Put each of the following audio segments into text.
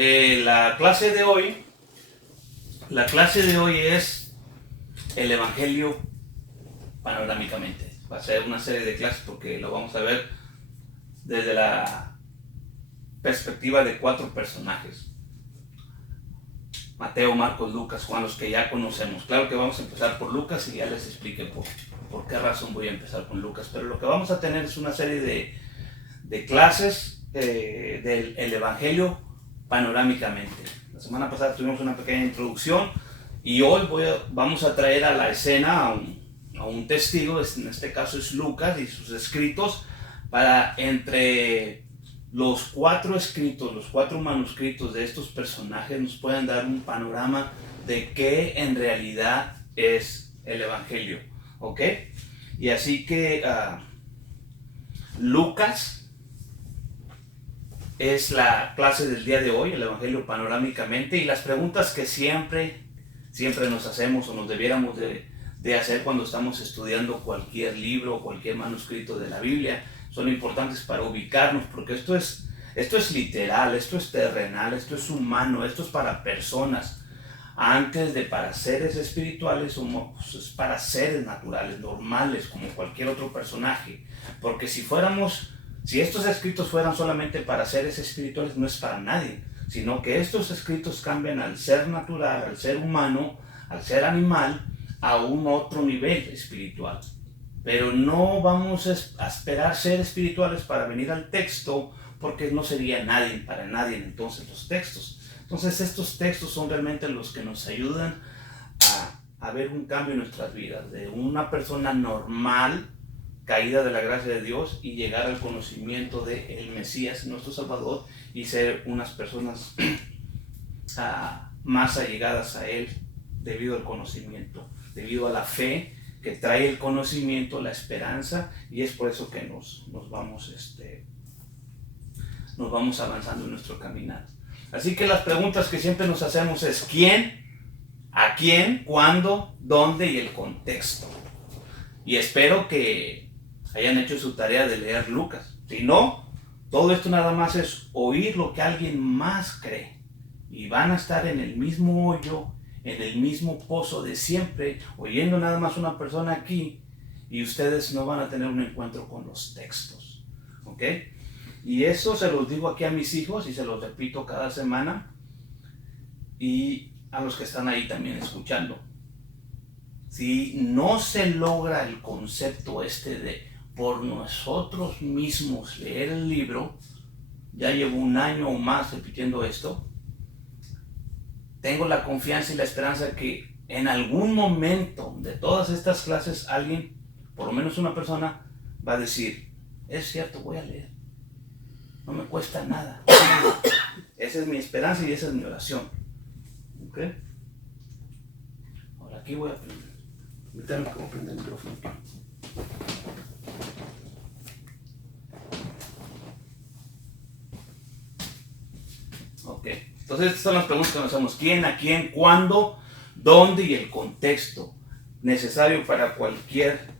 La clase de hoy es el Evangelio panorámicamente. Va a ser una serie de clases porque lo vamos a ver desde la perspectiva de 4 personajes: Mateo, Marcos, Lucas, Juan, los que ya conocemos. Claro que vamos a empezar por Lucas y ya les expliqué por qué razón voy a empezar con Lucas. Pero lo que vamos a tener es una serie de clases del Evangelio panorámicamente. La semana pasada tuvimos una pequeña introducción y hoy vamos a traer a la escena a un testigo, en este caso es Lucas y sus escritos, para entre los 4 escritos, los 4 manuscritos de estos personajes nos pueden dar un panorama de qué en realidad es el Evangelio, ¿ok? Y así que Lucas es la clase del día de hoy, el Evangelio panorámicamente, y las preguntas que siempre nos hacemos o nos debiéramos de hacer cuando estamos estudiando cualquier libro o cualquier manuscrito de la Biblia son importantes para ubicarnos, porque esto es literal, esto es terrenal, esto es humano, esto es para personas. Antes de para seres espirituales, es para seres naturales, normales, como cualquier otro personaje. Porque si estos escritos fueran solamente para seres espirituales, no es para nadie, sino que estos escritos cambian al ser natural, al ser humano, al ser animal, a un otro nivel espiritual. Pero no vamos a esperar ser espirituales para venir al texto, porque no sería nadie para nadie entonces los textos. Entonces estos textos son realmente los que nos ayudan a ver un cambio en nuestras vidas, de una persona normal, caída de la gracia de Dios, y llegar al conocimiento del Mesías, nuestro Salvador, y ser unas personas más allegadas a Él debido al conocimiento, debido a la fe que trae el conocimiento, la esperanza, y es por eso que nos vamos avanzando en nuestro caminar. Así que las preguntas que siempre nos hacemos es ¿quién? ¿A quién? ¿Cuándo? ¿Dónde? Y el contexto. Y espero que hayan hecho su tarea de leer Lucas. Si no, todo esto nada más es oír lo que alguien más cree. Y van a estar en el mismo hoyo, en el mismo pozo de siempre, oyendo nada más una persona aquí, y ustedes no van a tener un encuentro con los textos. ¿Ok? Y eso se los digo aquí a mis hijos y se los repito cada semana, y a los que están ahí también escuchando. Si no se logra el concepto de por nosotros mismos leer el libro, ya llevo 1 año o más repitiendo esto, tengo la confianza y la esperanza que en algún momento de todas estas clases alguien, por lo menos una persona, va a decir, es cierto, voy a leer. No me cuesta nada. Esa es mi esperanza y esa es mi oración. ¿Ok? Ahora aquí voy a aprender. Ahorita cómo prender el micrófono. Ok. Entonces estas son las preguntas que nos hacemos. ¿Quién, a quién, cuándo, dónde y el contexto necesario para cualquier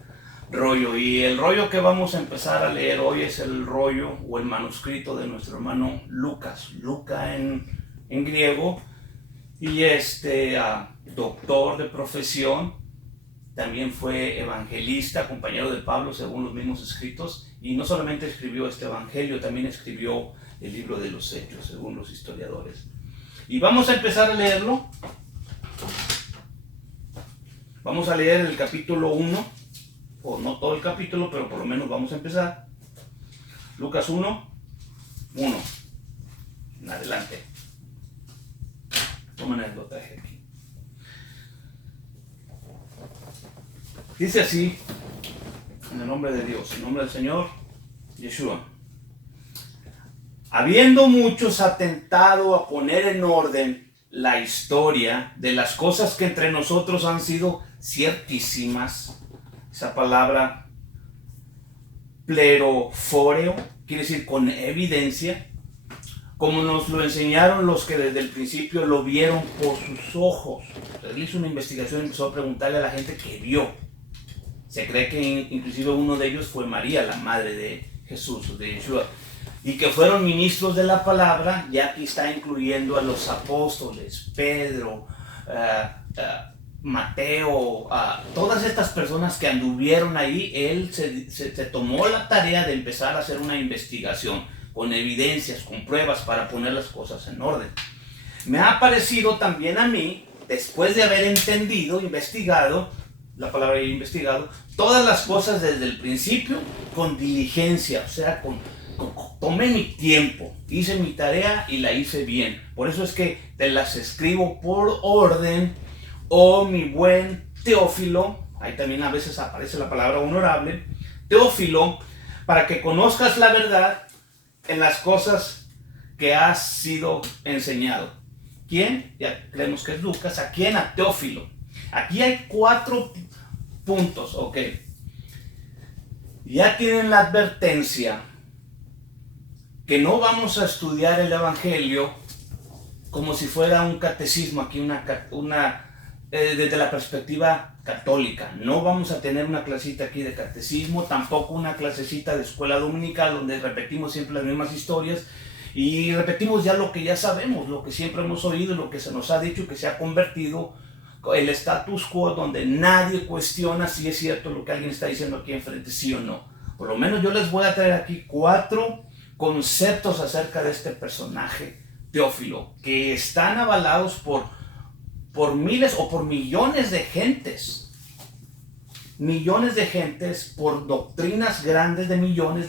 rollo? Y el rollo que vamos a empezar a leer hoy es el rollo o el manuscrito de nuestro hermano Lucas. Luca en griego, y doctor de profesión, también fue evangelista, compañero de Pablo según los mismos escritos, y no solamente escribió este evangelio, también escribió el libro de los Hechos según los historiadores. Y vamos a empezar a leerlo. Vamos a leer el capítulo 1, o no todo el capítulo, pero por lo menos vamos a empezar. Lucas 1, en adelante. Tomen el botaje aquí. Dice así, en el nombre de Dios, en el nombre del Señor, Yeshua. Habiendo muchos atentado a poner en orden la historia de las cosas que entre nosotros han sido ciertísimas, esa palabra plerofóreo quiere decir con evidencia, como nos lo enseñaron los que desde el principio lo vieron por sus ojos. Él hizo una investigación y empezó a preguntarle a la gente que vio. Se cree que inclusive uno de ellos fue María, la madre de Jesús, de Yeshua. y que fueron ministros de la palabra, ya aquí está incluyendo a los apóstoles, Pedro, Mateo, todas estas personas que anduvieron ahí. Él se tomó la tarea de empezar a hacer una investigación con evidencias, con pruebas, para poner las cosas en orden. Me ha parecido también a mí, después de haber entendido, investigado, la palabra investigado, todas las cosas desde el principio, con diligencia, o sea, tomé mi tiempo, hice mi tarea y la hice bien. Por eso es que te las escribo por orden, oh mi buen Teófilo, ahí también a veces aparece la palabra honorable, Teófilo, para que conozcas la verdad en las cosas que has sido enseñado. ¿Quién? Ya creemos que es Lucas. ¿A quién? A Teófilo. Aquí hay 4 puntos, ok. Ya tienen la advertencia que no vamos a estudiar el Evangelio como si fuera un catecismo, aquí desde la perspectiva católica. No vamos a tener una clasita aquí de catecismo, tampoco una clasecita de escuela dominical donde repetimos siempre las mismas historias y repetimos ya lo que ya sabemos, lo que siempre hemos oído, lo que se nos ha dicho, que se ha convertido el status quo, donde nadie cuestiona si es cierto lo que alguien está diciendo aquí enfrente, sí o no. Por lo menos yo les voy a traer aquí 4 conceptos acerca de este personaje Teófilo, que están avalados por miles o por millones de gentes, por doctrinas grandes de millones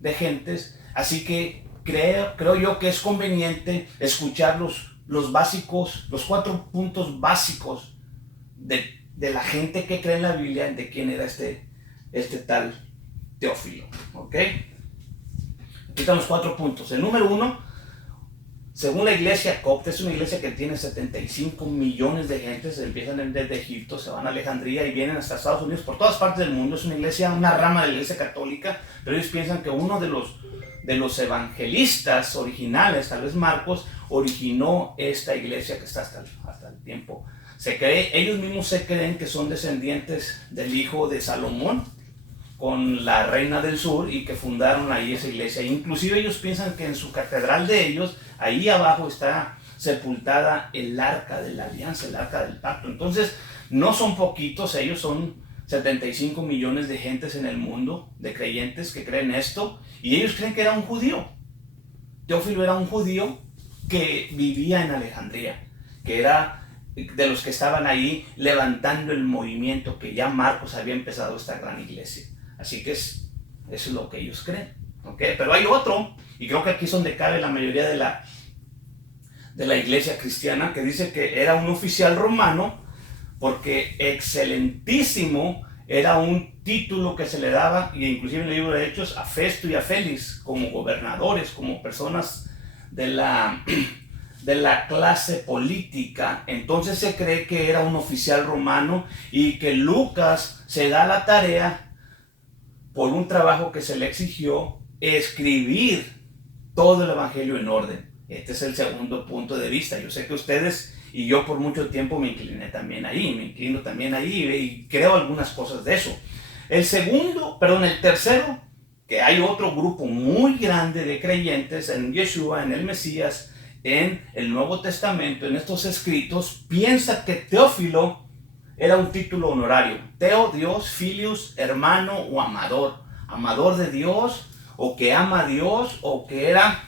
de gentes. Así que creo yo que es conveniente escuchar los básicos, los 4 puntos básicos de la gente que cree en la Biblia, de quién era este tal Teófilo. ¿Ok? Aquí están los 4 puntos. El número 1, según la iglesia copta, es una iglesia que tiene 75 millones de gentes. Empiezan desde Egipto, se van a Alejandría y vienen hasta Estados Unidos, por todas partes del mundo. Es una iglesia, una rama de la iglesia católica, pero ellos piensan que uno de los evangelistas originales, tal vez Marcos, originó esta iglesia que está hasta el tiempo. Ellos mismos se creen que son descendientes del hijo de Salomón con la reina del sur y que fundaron ahí esa iglesia. Inclusive ellos piensan que en su catedral de ellos, ahí abajo está sepultada el arca de la alianza, el arca del pacto. Entonces no son poquitos, ellos son 75 millones de gentes en el mundo, de creyentes que creen esto, y ellos creen que era un judío. Teófilo era un judío que vivía en Alejandría, que era de los que estaban ahí levantando el movimiento que ya Marcos había empezado esta gran iglesia. Así que eso es lo que ellos creen. ¿Okay? Pero hay otro, y creo que aquí es donde cabe la mayoría de la iglesia cristiana, que dice que era un oficial romano, porque excelentísimo era un título que se le daba, y inclusive en el libro de Hechos, a Festo y a Félix, como gobernadores, como personas de la clase política. Entonces se cree que era un oficial romano y que Lucas se da la tarea, por un trabajo que se le exigió, escribir todo el evangelio en orden. Este es el segundo punto de vista. Yo sé que ustedes y yo por mucho tiempo me inclino también ahí y creo algunas cosas de eso. El tercero, que hay otro grupo muy grande de creyentes en Yeshua, en el Mesías, en el Nuevo Testamento, en estos escritos, piensa que Teófilo era un título honorario. Teo, Dios, Filius, hermano o amador. Amador de Dios, o que ama a Dios, o que era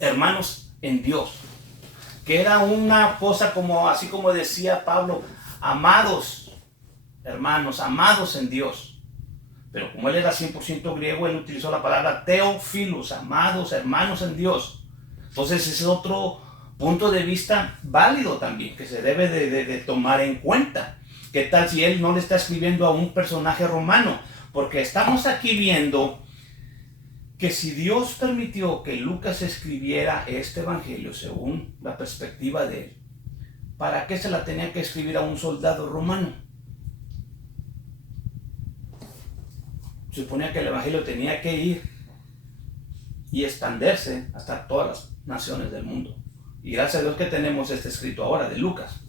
hermanos en Dios. Que era una cosa así como decía Pablo, amados hermanos, amados en Dios. Pero como él era 100% griego, él utilizó la palabra Teófilos, amados hermanos en Dios. Entonces ese es otro punto de vista válido también, que se debe de tomar en cuenta. ¿Qué tal si él no le está escribiendo a un personaje romano? Porque estamos aquí viendo que si Dios permitió que Lucas escribiera este evangelio según la perspectiva de él, ¿para qué se la tenía que escribir a un soldado romano? Suponía que el evangelio tenía que ir y expandirse hasta todas las naciones del mundo. Y gracias a Dios que tenemos este escrito ahora de Lucas.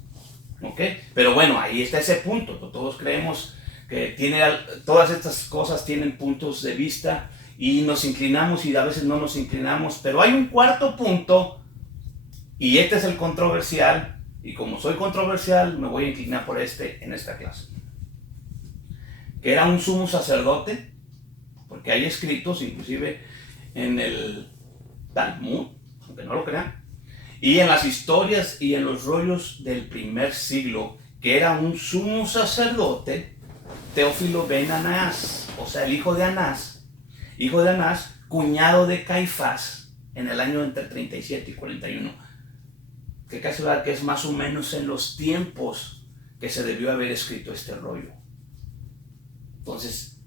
¿Ok? Pero bueno, ahí está ese punto. Todos creemos que todas estas cosas tienen puntos de vista y nos inclinamos y a veces no nos inclinamos, pero hay un cuarto punto y este es el controversial, y como soy controversial me voy a inclinar por este en esta clase. Que era un sumo sacerdote, porque hay escritos inclusive en el Talmud, aunque no lo crean, y en las historias y en los rollos del primer siglo, que era un sumo sacerdote, Teófilo ben Anás, o sea, el hijo de Anás, cuñado de Caifás, en el año entre 37 y 41. Que casi verdad que es más o menos en los tiempos que se debió haber escrito este rollo. Entonces,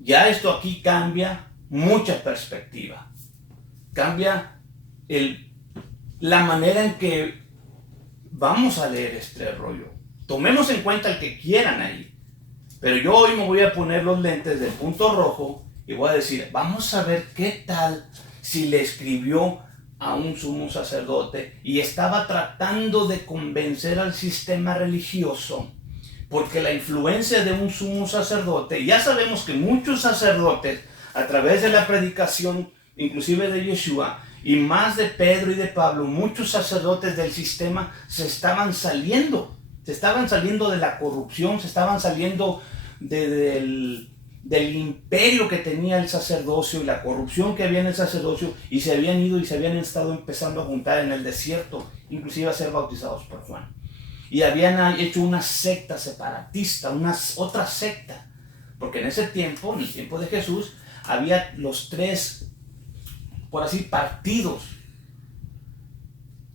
ya esto aquí cambia mucha perspectiva. Cambia la manera en que vamos a leer este rollo. Tomemos en cuenta el que quieran ahí. Pero yo hoy me voy a poner los lentes del punto rojo y voy a decir, vamos a ver qué tal si le escribió a un sumo sacerdote y estaba tratando de convencer al sistema religioso, porque la influencia de un sumo sacerdote, ya sabemos que muchos sacerdotes a través de la predicación inclusive de Yeshua y más de Pedro y de Pablo, muchos sacerdotes del sistema se estaban saliendo de la corrupción, se estaban saliendo del imperio que tenía el sacerdocio y la corrupción que había en el sacerdocio, y se habían ido y se habían estado empezando a juntar en el desierto, inclusive a ser bautizados por Juan. Y habían hecho una secta separatista, otra secta, porque en ese tiempo, en el tiempo de Jesús, había los tres, por así, partidos: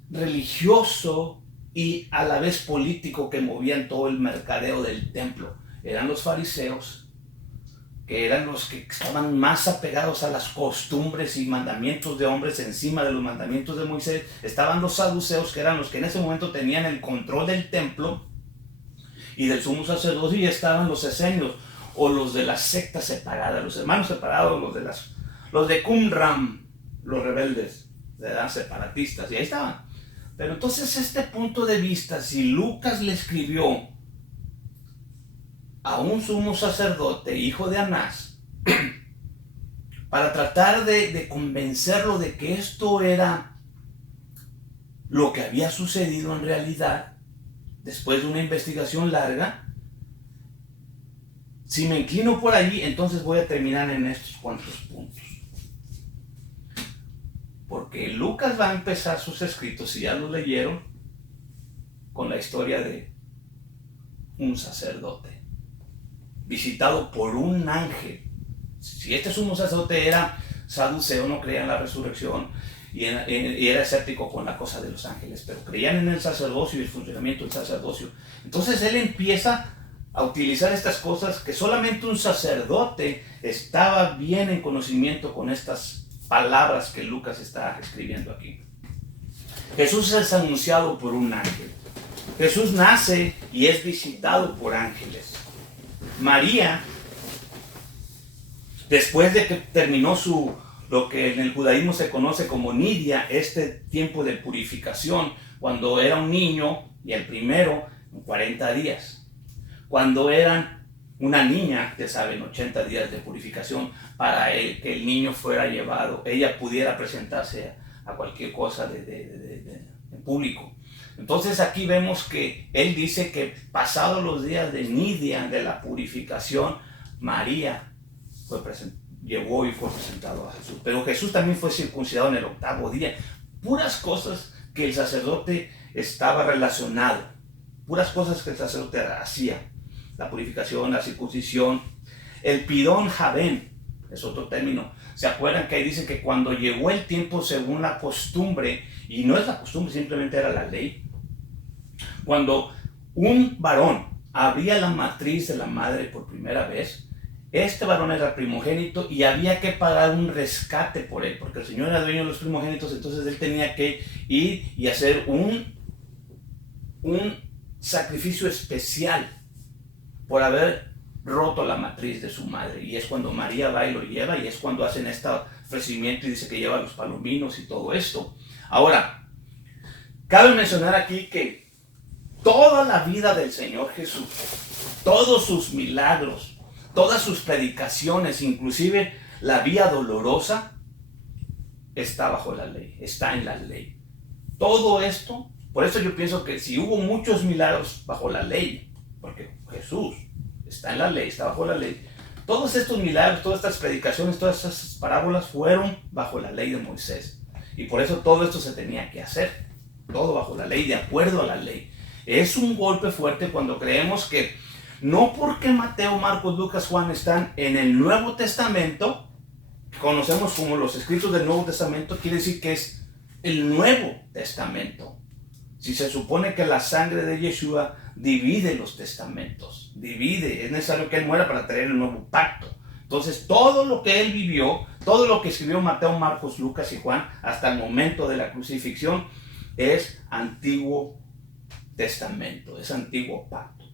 religioso y a la vez político, que movían todo el mercadeo del templo. Eran los fariseos, que eran los que estaban más apegados a las costumbres y mandamientos de hombres encima de los mandamientos de Moisés. Estaban los saduceos, que eran los que en ese momento tenían el control del templo y del sumo sacerdocio, y estaban los esenios, o los de la secta separada, los hermanos separados, los de Qumran, los rebeldes, eran separatistas, y ahí estaban. Pero entonces este punto de vista, si Lucas le escribió a un sumo sacerdote, hijo de Anás, para tratar de convencerlo de que esto era lo que había sucedido en realidad, después de una investigación larga, si me inclino por allí, entonces voy a terminar en estos cuantos puntos. Porque Lucas va a empezar sus escritos, si ya lo leyeron, con la historia de un sacerdote visitado por un ángel. Si este sumo sacerdote era saduceo, no creía en la resurrección y era escéptico con la cosa de los ángeles, pero creían en el sacerdocio y el funcionamiento del sacerdocio. Entonces él empieza a utilizar estas cosas que solamente un sacerdote estaba bien en conocimiento con estas palabras que Lucas está escribiendo aquí. Jesús es anunciado por un ángel. Jesús nace y es visitado por ángeles. María, después de que terminó lo que en el judaísmo se conoce como nidia, este tiempo de purificación, cuando era un niño, y el primero, 40 días. Cuando eran una niña, ya saben, 80 días de purificación, para que el niño fuera llevado, ella pudiera presentarse a cualquier cosa de público. Entonces aquí vemos que él dice que pasados los días de nidia, de la purificación, María llegó y fue presentado a Jesús. Pero Jesús también fue circuncidado en el 8º día. Puras cosas que el sacerdote estaba relacionado, puras cosas que el sacerdote hacía. La purificación, la circuncisión, el pidón jabén, es otro término. ¿Se acuerdan que ahí dice que cuando llegó el tiempo según la costumbre, y no es la costumbre, simplemente era la ley, cuando un varón abría la matriz de la madre por primera vez, este varón era primogénito y había que pagar un rescate por él, porque el Señor era dueño de los primogénitos. Entonces él tenía que ir y hacer un sacrificio especial por haber roto la matriz de su madre. Y es cuando María va y lo lleva, y es cuando hacen este ofrecimiento y dice que lleva los palominos y todo esto. Ahora, cabe mencionar aquí que toda la vida del Señor Jesús, todos sus milagros, todas sus predicaciones, inclusive la vía dolorosa, está bajo la ley, está en la ley. Todo esto, por eso yo pienso que si hubo muchos milagros bajo la ley, porque Jesús está en la ley, está bajo la ley, todos estos milagros, todas estas predicaciones, todas estas parábolas fueron bajo la ley de Moisés. Y por eso todo esto se tenía que hacer, todo bajo la ley, de acuerdo a la ley. Es un golpe fuerte cuando creemos que no porque Mateo, Marcos, Lucas, Juan están en el Nuevo Testamento, que conocemos como los escritos del Nuevo Testamento, quiere decir que es el Nuevo Testamento. Si se supone que la sangre de Yeshua divide los testamentos, divide, es necesario que Él muera para traer el nuevo pacto. Entonces todo lo que Él vivió, todo lo que escribió Mateo, Marcos, Lucas y Juan hasta el momento de la crucifixión es Antiguo Testamento, es Antiguo Pacto.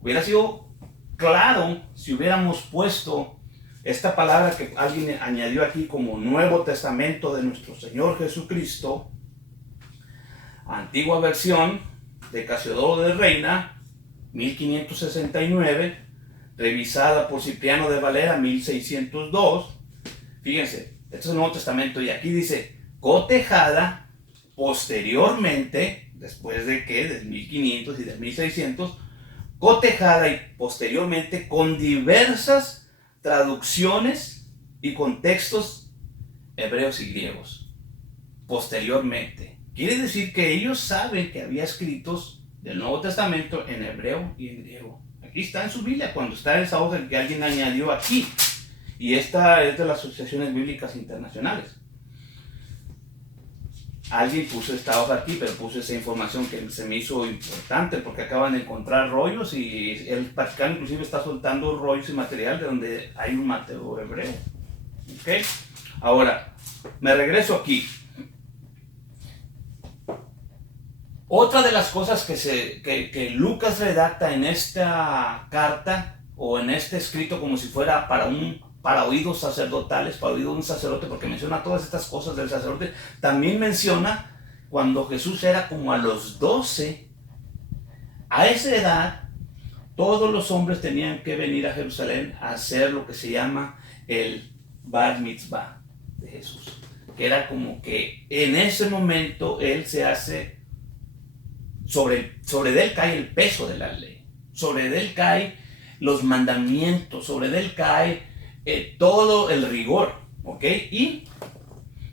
Hubiera sido claro si hubiéramos puesto esta palabra que alguien añadió aquí como Nuevo Testamento de nuestro Señor Jesucristo, antigua versión de Casiodoro de Reina, 1569, revisada por Cipriano de Valera, 1602. Fíjense, este es el Nuevo Testamento y aquí dice, cotejada posteriormente, después de que, del 1500 y del 1600, cotejada y posteriormente con diversas traducciones y contextos hebreos y griegos. Posteriormente. Quiere decir que ellos saben que había escritos del Nuevo Testamento en hebreo y en griego. Aquí está en su Biblia, cuando está esa hoja que alguien añadió aquí. Y esta es de las asociaciones bíblicas internacionales. Alguien puso esta hoja aquí, pero puso esa información que se me hizo importante porque acaban de encontrar rollos y el Vaticano inclusive está soltando rollos y material de donde hay un Mateo hebreo. ¿Ok? Ahora, me regreso aquí. Otra de las cosas que Lucas redacta en esta carta o en este escrito como si fuera para oídos sacerdotales, para oídos de un sacerdote, porque menciona todas estas cosas del sacerdote, también menciona cuando Jesús era como a los 12, a esa edad, todos los hombres tenían que venir a Jerusalén a hacer lo que se llama el Bar Mitzvah de Jesús, que era como que en ese momento él se hace, sobre él cae el peso de la ley, sobre él cae los mandamientos, sobre él cae todo el rigor, ¿ok? Y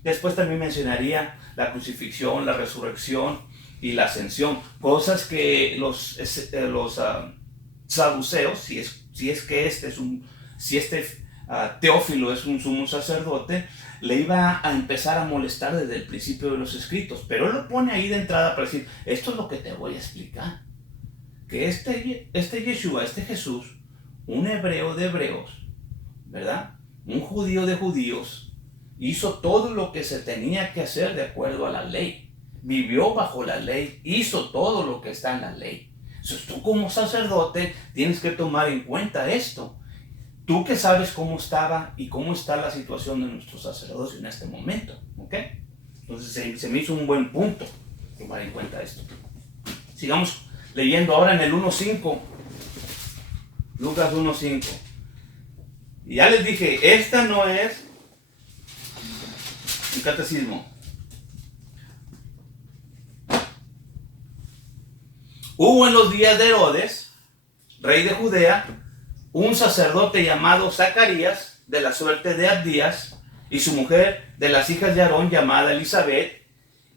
después también mencionaría la crucifixión, la resurrección y la ascensión, cosas que los saduceos, si es que Teófilo es un sumo sacerdote, le iba a empezar a molestar desde el principio de los escritos, pero él lo pone ahí de entrada para decir, esto es lo que te voy a explicar, que este Yeshua, este Jesús, un hebreo de hebreos, ¿verdad? Un judío de judíos, hizo todo lo que se tenía que hacer de acuerdo a la ley, vivió bajo la ley, hizo todo lo que está en la ley. Entonces tú como sacerdote tienes que tomar en cuenta esto. Tú que sabes cómo estaba y cómo está la situación de nuestros sacerdotes en este momento, ¿ok? Entonces se me hizo un buen punto tomar en cuenta esto. Sigamos leyendo ahora en el 1.5, Lucas 1.5. Y ya les dije, esta no es un catecismo. Hubo en los días de Herodes, rey de Judea, un sacerdote llamado Zacarías, de la suerte de Abdías, y su mujer de las hijas de Aarón, llamada Elizabeth,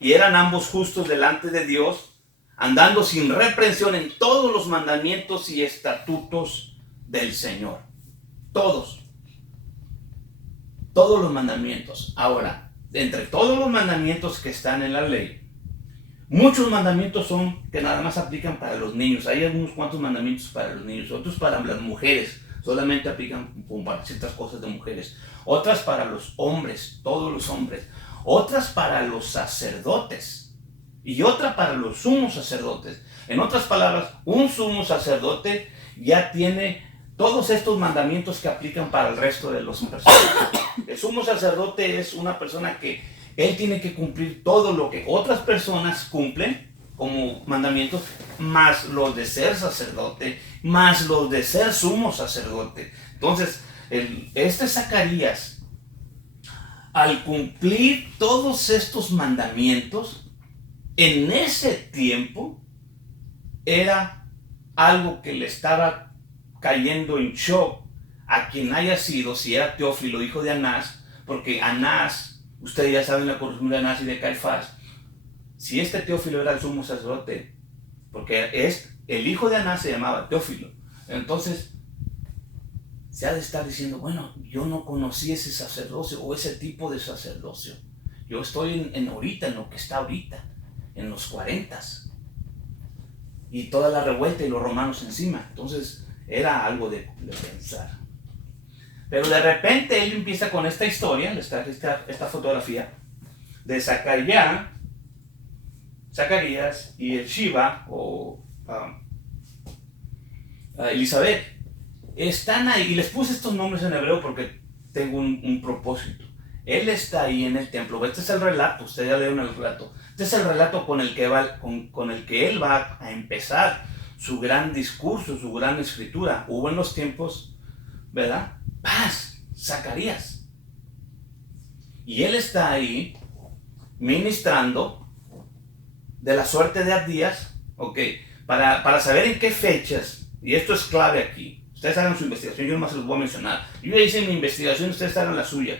y eran ambos justos delante de Dios, andando sin reprensión en todos los mandamientos y estatutos del Señor. Todos los mandamientos. Ahora, entre todos los mandamientos que están en la ley, muchos mandamientos son que nada más aplican para los niños. Hay unos cuantos mandamientos para los niños, otros para las mujeres, solamente aplican para ciertas cosas de mujeres. Otras para los hombres, todos los hombres. Otras para los sacerdotes y otra para los sumos sacerdotes. En otras palabras, un sumo sacerdote ya tiene todos estos mandamientos que aplican para el resto de los personas. El sumo sacerdote es una persona que él tiene que cumplir todo lo que otras personas cumplen como mandamientos, más los de ser sacerdote, más los de ser sumo sacerdote. Entonces, este Zacarías al cumplir todos estos mandamientos, en ese tiempo era algo que le estaba cayendo en shock a quien haya sido, si era Teófilo, hijo de Anás, porque Anás, ustedes ya saben la corrupción de Anás y de Caifás, si este Teófilo era el sumo sacerdote, porque el hijo de Anás se llamaba Teófilo, entonces se ha de estar diciendo, bueno, yo no conocí ese sacerdocio o ese tipo de sacerdocio. Yo estoy en ahorita, en lo que está ahorita, en los 40. Y toda la revuelta y los romanos encima. Entonces era algo de pensar. Pero de repente él empieza con esta historia, esta fotografía de Zacarías y el Shiva o Elizabeth. Están ahí, y les puse estos nombres en hebreo porque tengo un propósito. Él está ahí en el templo. Este es el relato, ustedes ya leyeron el relato. Este es el relato con el que él va a empezar su gran discurso, su gran escritura. Hubo en los tiempos, ¿verdad? Paz, Zacarías. Y él está ahí ministrando de la suerte de Abdías, ok, para saber en qué fechas, y esto es clave aquí. Ustedes hagan su investigación, yo nomás se los voy a mencionar. Yo ya hice mi investigación, ustedes hagan la suya.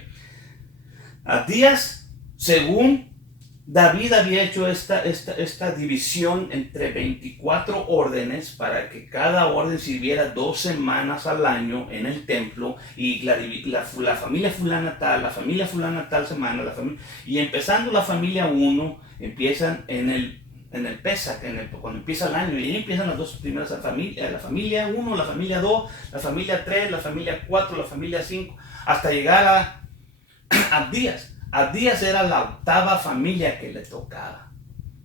Abdías, según David había hecho esta división entre 24 órdenes para que cada orden sirviera 2 semanas al año en el templo, y la familia fulana tal, la familia fulana tal semana, y empezando la familia 1, empiezan en el Pesach, cuando empieza el año, y ahí empiezan las 2 primeras la familia 1, la familia 2, la familia 3, la familia 4, la familia 5, hasta llegar a Abdías. Abdías era la 8ª familia que le tocaba.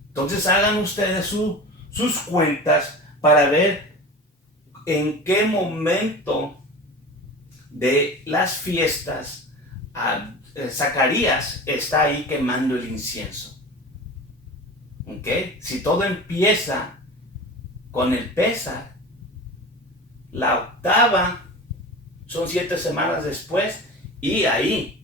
Entonces hagan ustedes sus cuentas para ver en qué momento de las fiestas Zacarías está ahí quemando el incienso. ¿Okay? Si todo empieza con el Pesach, la 8ª son 7 semanas después, y ahí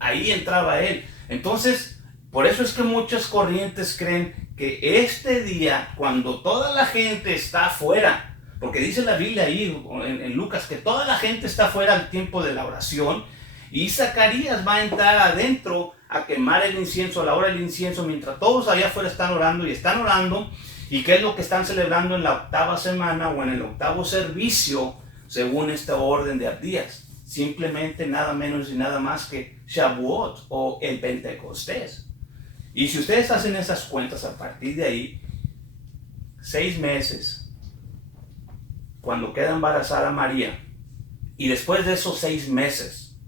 entraba él. Entonces, por eso es que muchas corrientes creen que este día, cuando toda la gente está afuera, porque dice la Biblia ahí en Lucas que toda la gente está afuera al tiempo de la oración, y Zacarías va a entrar adentro a quemar el incienso, a la hora del incienso, mientras todos allá afuera están orando. ¿Y qué es lo que están celebrando en la 8ª semana o en el 8º servicio según esta orden de Abdías? Simplemente nada menos y nada más que Shavuot o el Pentecostés. Y si ustedes hacen esas cuentas a partir de ahí, 6 meses, cuando queda embarazada María, y después de esos 6 meses,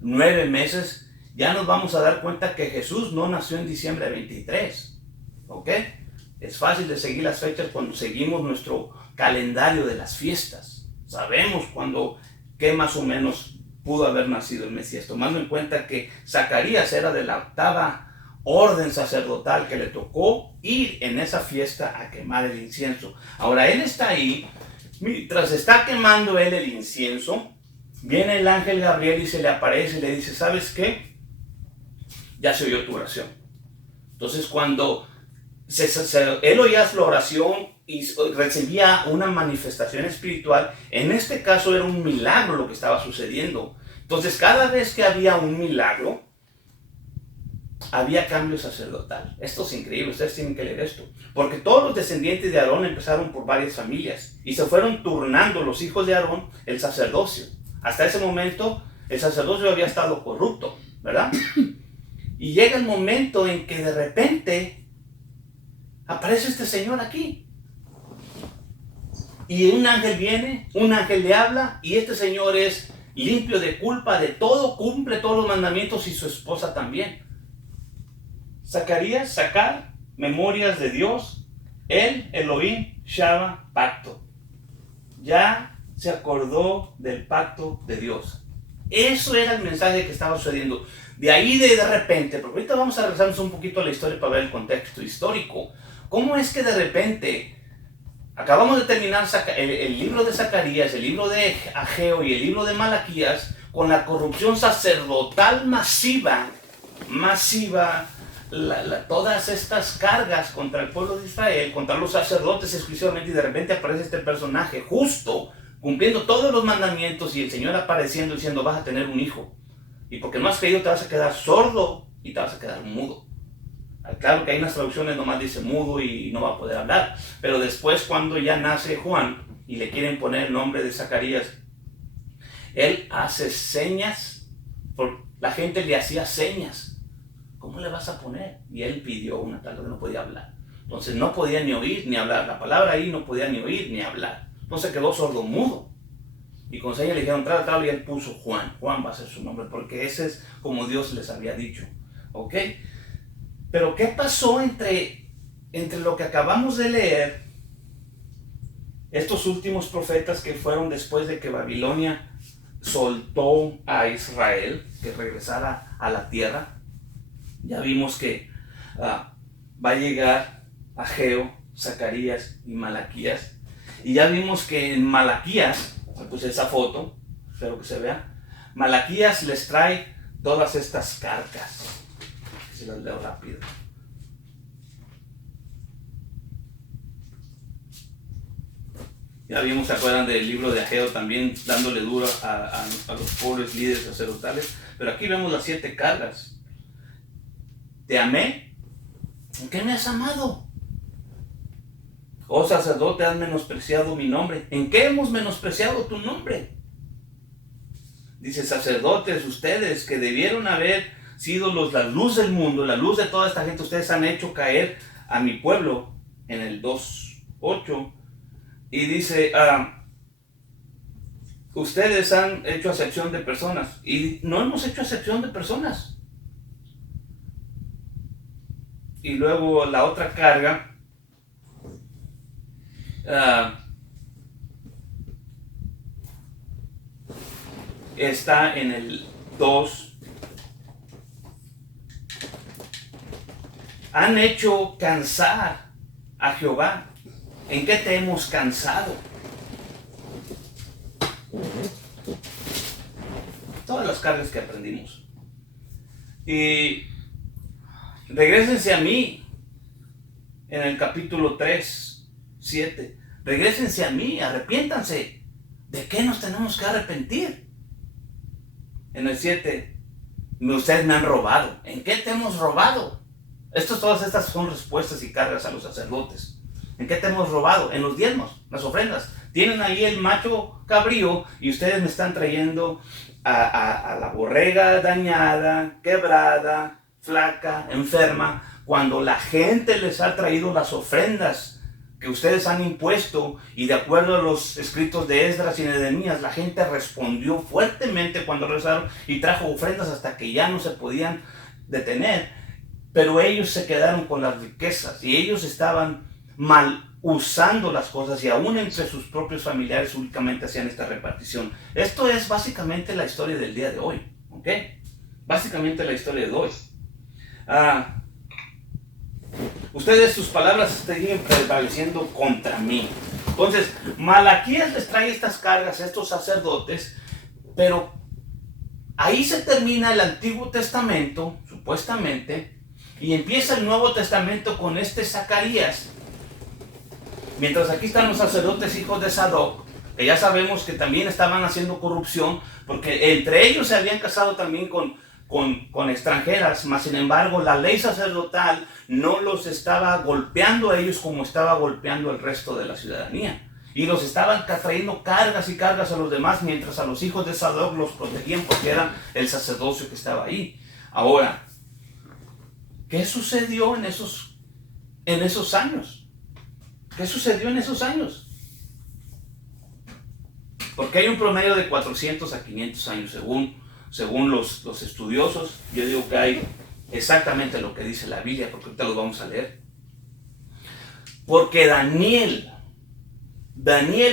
9 meses, ya nos vamos a dar cuenta que Jesús no nació en diciembre 23. ¿Ok? Es fácil de seguir las fechas cuando seguimos nuestro calendario de las fiestas. Sabemos qué más o menos pudo haber nacido el Mesías, tomando en cuenta que Zacarías era de la 8ª orden sacerdotal que le tocó ir en esa fiesta a quemar el incienso. Ahora él está ahí, mientras está quemando él el incienso, viene el ángel Gabriel y se le aparece y le dice, ¿sabes qué? Ya se oyó tu oración. Entonces cuando él oía la oración y recibía una manifestación espiritual, en este caso era un milagro lo que estaba sucediendo. Entonces cada vez que había un milagro, había cambio sacerdotal. Esto es increíble, ustedes tienen que leer esto. Porque todos los descendientes de Aarón empezaron por varias familias y se fueron turnando los hijos de Aarón el sacerdocio. Hasta ese momento el sacerdocio había estado corrupto, ¿verdad? Y llega el momento en que de repente aparece este señor aquí. Y un ángel viene, un ángel le habla, y este señor es limpio de culpa de todo, cumple todos los mandamientos, y su esposa también. Zacarías, sacar memorias de Dios, el Elohim, Shava, pacto. Ya se acordó del pacto de Dios. Eso era el mensaje que estaba sucediendo. De ahí de repente, porque ahorita vamos a regresarnos un poquito a la historia para ver el contexto histórico. ¿Cómo es que de repente acabamos de terminar el libro de Zacarías, el libro de Ageo y el libro de Malaquías, con la corrupción sacerdotal masiva, todas estas cargas contra el pueblo de Israel, contra los sacerdotes exclusivamente, y de repente aparece este personaje justo, cumpliendo todos los mandamientos, y el Señor apareciendo diciendo: vas a tener un hijo, y porque no has creído te vas a quedar sordo y te vas a quedar mudo. Claro que hay unas traducciones nomás dice mudo y no va a poder hablar, pero después, cuando ya nace Juan y le quieren poner el nombre de Zacarías, él hace señas, la gente le hacía señas. ¿Cómo le vas a poner? Y él pidió una tal que no podía hablar. Entonces no podía ni oír ni hablar. La palabra ahí no podía ni oír ni hablar. Entonces quedó sordo mudo. Y con señas le dijeron: trátalo, y él puso Juan. Juan va a ser su nombre, porque ese es como Dios les había dicho. ¿Ok? Pero ¿qué pasó entre lo que acabamos de leer, estos últimos profetas que fueron después de que Babilonia soltó a Israel, que regresara a la tierra? Ya vimos que va a llegar Ageo, Zacarías y Malaquías. Y ya vimos que en Malaquías, puse esa foto, espero que se vea, Malaquías les trae todas estas cartas. Si las leo rápido. Ya vimos, ¿se acuerdan del libro de Ageo también dándole duro a los pobres líderes sacerdotales? Pero aquí vemos las 7 cargas. Te amé, ¿en qué me has amado? Oh sacerdote, has menospreciado mi nombre. ¿En qué hemos menospreciado tu nombre? Dice: sacerdotes, ustedes que debieron haber sido la luz del mundo, la luz de toda esta gente, ustedes han hecho caer a mi pueblo, en el 2:8, y dice: ustedes han hecho acepción de personas, y no hemos hecho acepción de personas. Y luego la otra carga está en el 2. Han hecho cansar a Jehová. ¿En qué te hemos cansado? Todas las cargas que aprendimos. Y regrésense a mí, en el capítulo 3:7. Regrésense a mí, arrepiéntanse. ¿De qué nos tenemos que arrepentir? En el 7, ustedes me han robado. ¿En qué te hemos robado? Todas estas son respuestas y cargas a los sacerdotes. ¿En qué te hemos robado? En los diezmos, las ofrendas. Tienen ahí el macho cabrío y ustedes me están trayendo a la borrega dañada, quebrada, flaca, enferma, cuando la gente les ha traído las ofrendas que ustedes han impuesto, y de acuerdo a los escritos de Esdras y Nehemías, la gente respondió fuertemente cuando rezaron y trajo ofrendas hasta que ya no se podían detener, pero ellos se quedaron con las riquezas y ellos estaban mal usando las cosas, y aún entre sus propios familiares únicamente hacían esta repartición. Esto es básicamente la historia del día de hoy, ¿ok? Básicamente la historia de hoy. Ustedes, sus palabras siguen prevaleciendo contra mí. Entonces, Malaquías les trae estas cargas a estos sacerdotes, pero ahí se termina el Antiguo Testamento, supuestamente, y empieza el Nuevo Testamento con este Zacarías. Mientras aquí están los sacerdotes hijos de Sadoc, que ya sabemos que también estaban haciendo corrupción, porque entre ellos se habían casado también con extranjeras, mas sin embargo la ley sacerdotal no los estaba golpeando a ellos como estaba golpeando al resto de la ciudadanía. Y los estaban trayendo cargas y cargas a los demás, mientras a los hijos de Sadoc los protegían porque era el sacerdocio que estaba ahí. Ahora, ¿qué sucedió en esos años? ¿Qué sucedió en esos años? Porque hay un promedio de 400 a 500 años, según los estudiosos. Yo digo que hay exactamente lo que dice la Biblia, porque ahorita lo vamos a leer. Porque Daniel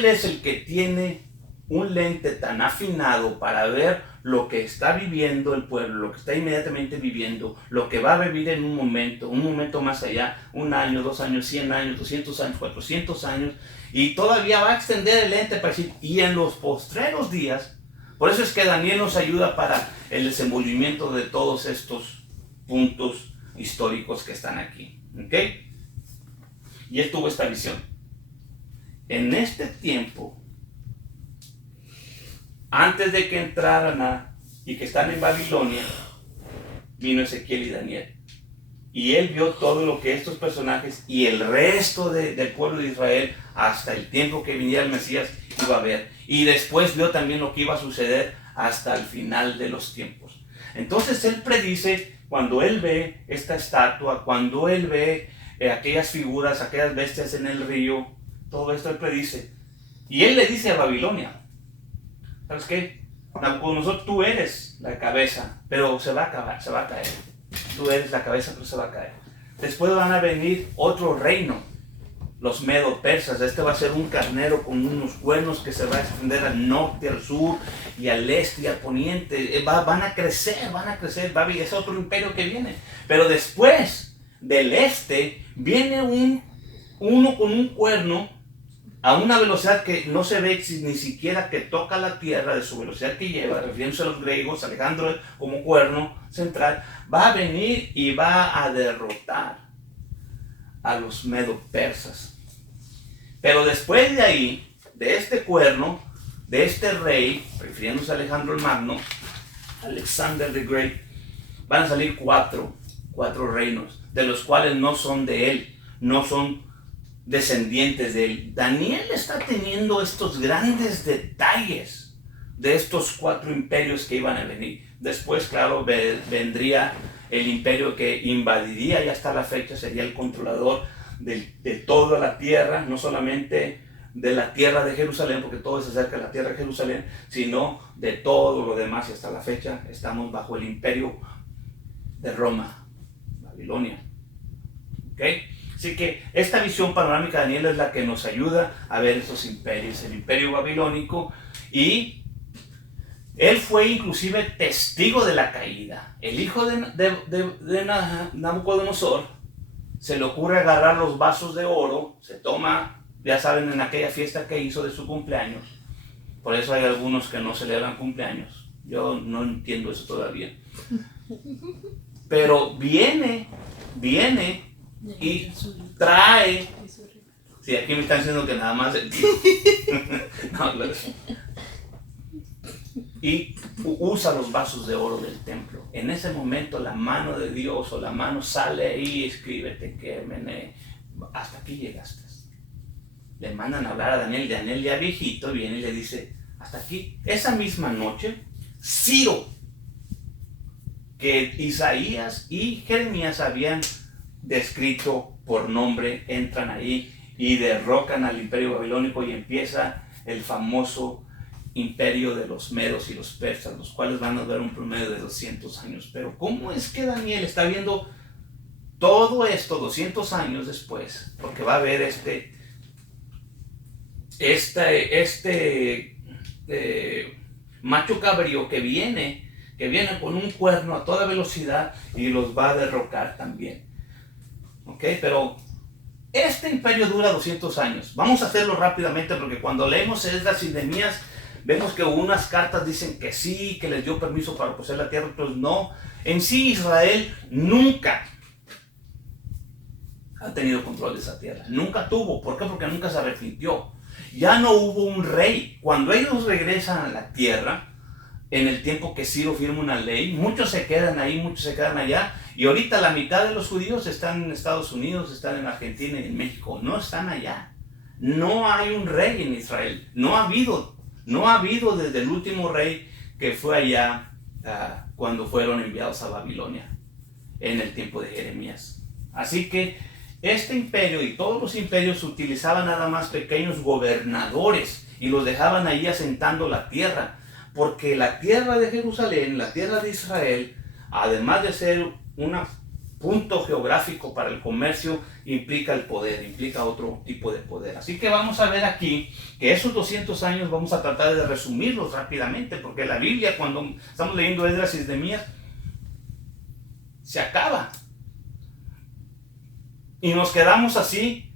es el que tiene un lente tan afinado para ver lo que está viviendo el pueblo, lo que está inmediatamente viviendo, lo que va a vivir en un momento más allá, 1 año, 2 años, 100 años, 200 años, 400 años, y todavía va a extender el lente para decir: y en los postreros días Por eso es que Daniel nos ayuda para el desenvolvimiento de todos estos puntos históricos que están aquí. ¿Ok? Y él tuvo esta visión. En este tiempo, antes de que entraran y que están en Babilonia, vino Ezequiel y Daniel. Y él vio todo lo que estos personajes y el resto del pueblo de Israel, hasta el tiempo que viniera el Mesías, iba a ver. Y después vio también lo que iba a suceder hasta el final de los tiempos. Entonces él predice, cuando él ve esta estatua, cuando él ve aquellas figuras, aquellas bestias en el río, todo esto él predice. Y él le dice a Babilonia, ¿sabes qué? Nabucodonosor, tú eres la cabeza, pero se va a acabar, se va a caer. Tú eres la cabeza, pero se va a caer. Después van a venir otro reino, los medo-persas. Este va a ser un carnero con unos cuernos que se va a extender al norte, al sur, y al este, y al poniente. Van a crecer, es otro imperio que viene. Pero después del este, viene uno con un cuerno a una velocidad que no se ve ni siquiera que toca la tierra, de su velocidad que lleva, refiriéndose a los griegos, Alejandro como cuerno central, va a venir y va a derrotar a los medo-persas. Pero después de ahí, de este cuerno, de este rey, refiriéndose a Alejandro el Magno, Alexander the Great, van a salir cuatro reinos, de los cuales no son de él, no son descendientes de él. Daniel está teniendo estos grandes detalles de estos cuatro imperios que iban a venir. Después, claro, vendría el imperio que invadiría, y hasta la fecha sería el controlador de toda la tierra, no solamente de la tierra de Jerusalén, porque todo es acerca de la tierra de Jerusalén, sino de todo lo demás. Y hasta la fecha estamos bajo el imperio de Roma, Babilonia. ¿Ok? Así que esta visión panorámica de Daniel es la que nos ayuda a ver estos imperios, el imperio babilónico, y él fue inclusive testigo de la caída. El hijo de Nabucodonosor se le ocurre agarrar los vasos de oro, se toma, ya saben, en aquella fiesta que hizo de su cumpleaños. Por eso hay algunos que no celebran cumpleaños. Yo no entiendo eso todavía. Pero viene y trae. Sí, aquí me están diciendo que nada más no, claro. Y usa los vasos de oro del templo. En ese momento la mano de Dios, o la mano sale y escríbete que hasta aquí llegaste. Le mandan a hablar a Daniel. Daniel ya viejito viene y le dice, hasta aquí. Esa misma noche, Ciro, que Isaías y Jeremías habían descrito por nombre, entran ahí y derrocan al imperio babilónico, y empieza el famoso imperio de los medos y los persas, los cuales van a durar un promedio de 200 años. Pero ¿cómo es que Daniel está viendo todo esto 200 años después? Porque va a haber macho cabrío que viene con un cuerno a toda velocidad y los va a derrocar también. ¿Ok? Pero este imperio dura 200 años. Vamos a hacerlo rápidamente, porque cuando leemos Esdras y Nehemías, vemos que unas cartas dicen que sí, que les dio permiso para poseer la tierra, otros no. En sí, Israel nunca ha tenido control de esa tierra. Nunca tuvo. ¿Por qué? Porque nunca se arrepintió. Ya no hubo un rey. Cuando ellos regresan a la tierra, en el tiempo que Ciro firma una ley, muchos se quedan ahí, muchos se quedan allá, y ahorita la mitad de los judíos están en Estados Unidos, están en Argentina y en México, no están allá. No hay un rey en Israel, no ha habido desde el último rey que fue allá cuando fueron enviados a Babilonia, en el tiempo de Jeremías. Así que este imperio y todos los imperios utilizaban nada más pequeños gobernadores y los dejaban ahí asentando la tierra. Porque la tierra de Jerusalén, la tierra de Israel, además de ser un punto geográfico para el comercio, implica el poder, implica otro tipo de poder. Así que vamos a ver aquí que esos 200 años vamos a tratar de resumirlos rápidamente, porque la Biblia, cuando estamos leyendo Esdras y Nehemías, se acaba. Y nos quedamos así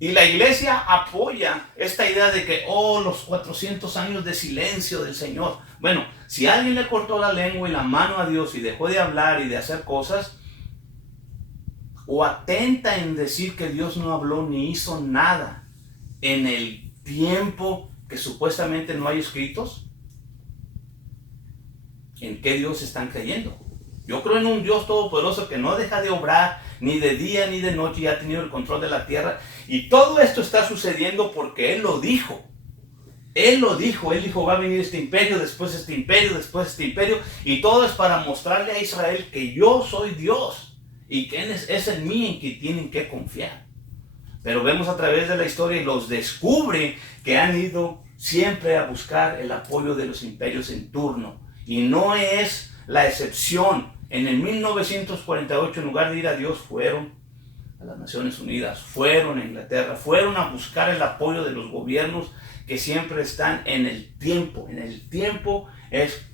Y la iglesia apoya esta idea de que, los 400 años de silencio del Señor. Bueno, si alguien le cortó la lengua y la mano a Dios y dejó de hablar y de hacer cosas, o atenta en decir que Dios no habló ni hizo nada en el tiempo que supuestamente no hay escritos, ¿en qué Dios están creyendo? Yo creo en un Dios todopoderoso que no deja de obrar ni de día ni de noche y ha tenido el control de la tierra. Y todo esto está sucediendo porque Él lo dijo. Él lo dijo. Él dijo, va a venir este imperio, después este imperio, después este imperio. Y todo es para mostrarle a Israel que yo soy Dios. Y que es en mí en que tienen que confiar. Pero vemos a través de la historia y los descubre que han ido siempre a buscar el apoyo de los imperios en turno. Y no es la excepción. En el 1948, en lugar de ir a Dios, fueron a las Naciones Unidas, fueron a Inglaterra, fueron a buscar el apoyo de los gobiernos que siempre están en el tiempo. En el tiempo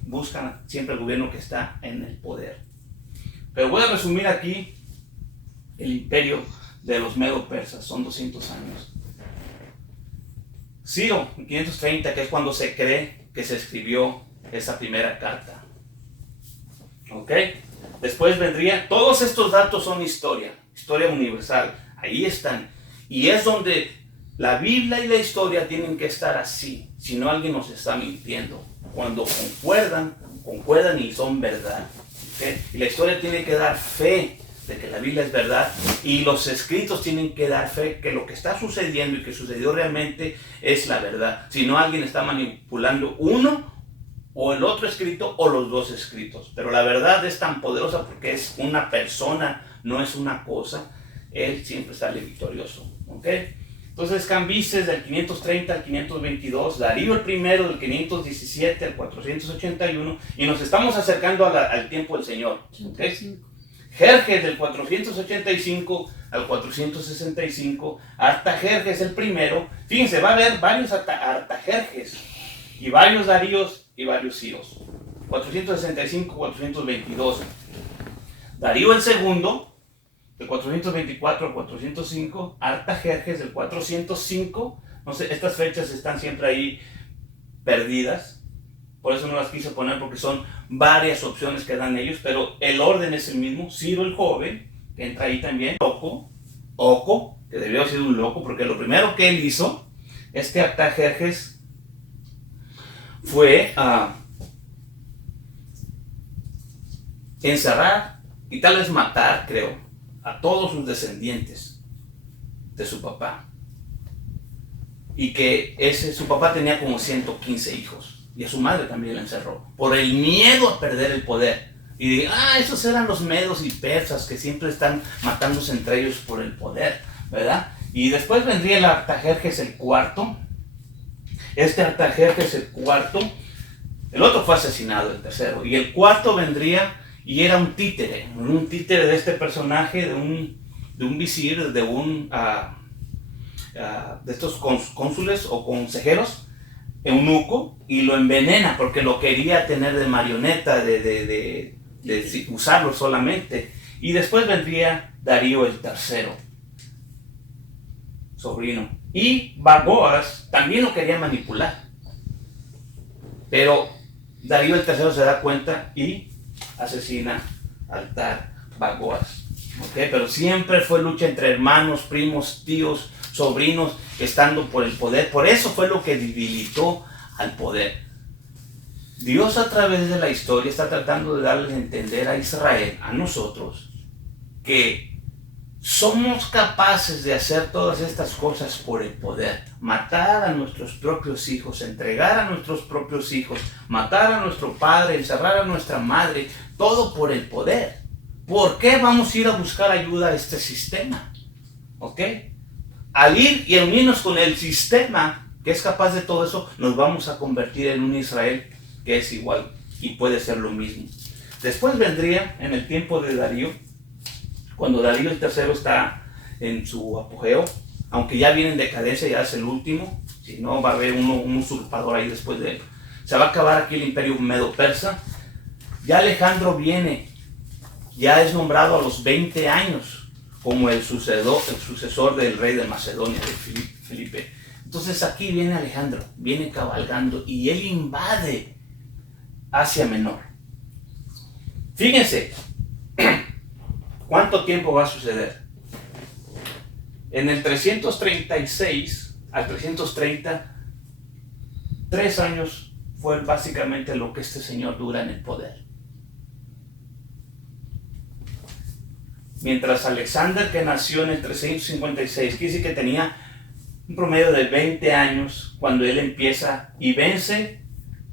buscan siempre el gobierno que está en el poder. Pero voy a resumir aquí el imperio de los medo-persas, son 200 años. Ciro, en 530, que es cuando se cree que se escribió esa primera carta. ¿Ok? Después vendría, todos estos datos son historia universal, ahí están. Y es donde la Biblia y la historia tienen que estar así, si no alguien nos está mintiendo. Cuando concuerdan y son verdad. ¿Okay? Y la historia tiene que dar fe de que la Biblia es verdad, y los escritos tienen que dar fe que lo que está sucediendo y que sucedió realmente es la verdad. Si no, alguien está manipulando uno o el otro escrito o los dos escritos. Pero la verdad es tan poderosa porque es una persona, no es una cosa. Él siempre sale victorioso. ¿Okay? Entonces Cambises del 530 al 522, Darío el primero del 517 al 481, y nos estamos acercando al tiempo del Señor. ¿Okay? Jerjes del 485 al 465, Artajerjes el primero. Fíjense, va a haber varios Artajerjes y varios Daríos y varios Ciros. 465, 422. Darío el segundo, de 424 a 405, Artajerjes del 405. No sé, estas fechas están siempre ahí perdidas, por eso no las quise poner, porque son varias opciones que dan ellos, pero el orden es el mismo. Ciro el joven, que entra ahí también. Oco, que debió haber sido un loco, porque lo primero que él hizo, Artajerjes, fue encerrar y tal vez matar, creo, a todos sus descendientes de su papá. Y que su papá tenía como 115 hijos. Y a su madre también la encerró. Por el miedo a perder el poder. Y de, esos eran los medos y persas que siempre están matándose entre ellos por el poder, ¿verdad? Y después vendría el Artajerjes el cuarto. Artajerjes el cuarto, el otro fue asesinado, el tercero. Y el cuarto vendría y era un títere de este personaje, de un visir, de estos cónsules o consejeros, eunuco, y lo envenena porque lo quería tener de marioneta, de usarlo solamente. Y después vendría Darío el tercero, sobrino. Y Bagoas también lo quería manipular. Pero Darío el tercero se da cuenta y asesina al tal Bagoas. ¿Okay? Pero siempre fue lucha entre hermanos, primos, tíos, sobrinos, estando por el poder. Por eso fue lo que debilitó al poder. Dios a través de la historia está tratando de darles a entender a Israel, a nosotros, que somos capaces de hacer todas estas cosas por el poder. Matar a nuestros propios hijos, entregar a nuestros propios hijos, matar a nuestro padre, encerrar a nuestra madre, todo por el poder. ¿Por qué vamos a ir a buscar ayuda a este sistema? ¿Ok? Al ir y unirnos con el sistema que es capaz de todo eso, nos vamos a convertir en un Israel que es igual y puede ser lo mismo. Después vendría en el tiempo de Darío, cuando Darío el tercero está en su apogeo, aunque ya viene en decadencia, ya es el último, si no va a haber un usurpador ahí después de él. Se va a acabar aquí el imperio medo-persa. Ya Alejandro viene, ya es nombrado a los 20 años como el sucesor del rey de Macedonia, de Felipe. Entonces aquí viene Alejandro, viene cabalgando y él invade Asia Menor. Fíjense, ¿cuánto tiempo va a suceder? En el 336 al 330, 3 años fue básicamente lo que este señor dura en el poder. Mientras Alexander, que nació en el 356, quiere decir que tenía un promedio de 20 años cuando él empieza y vence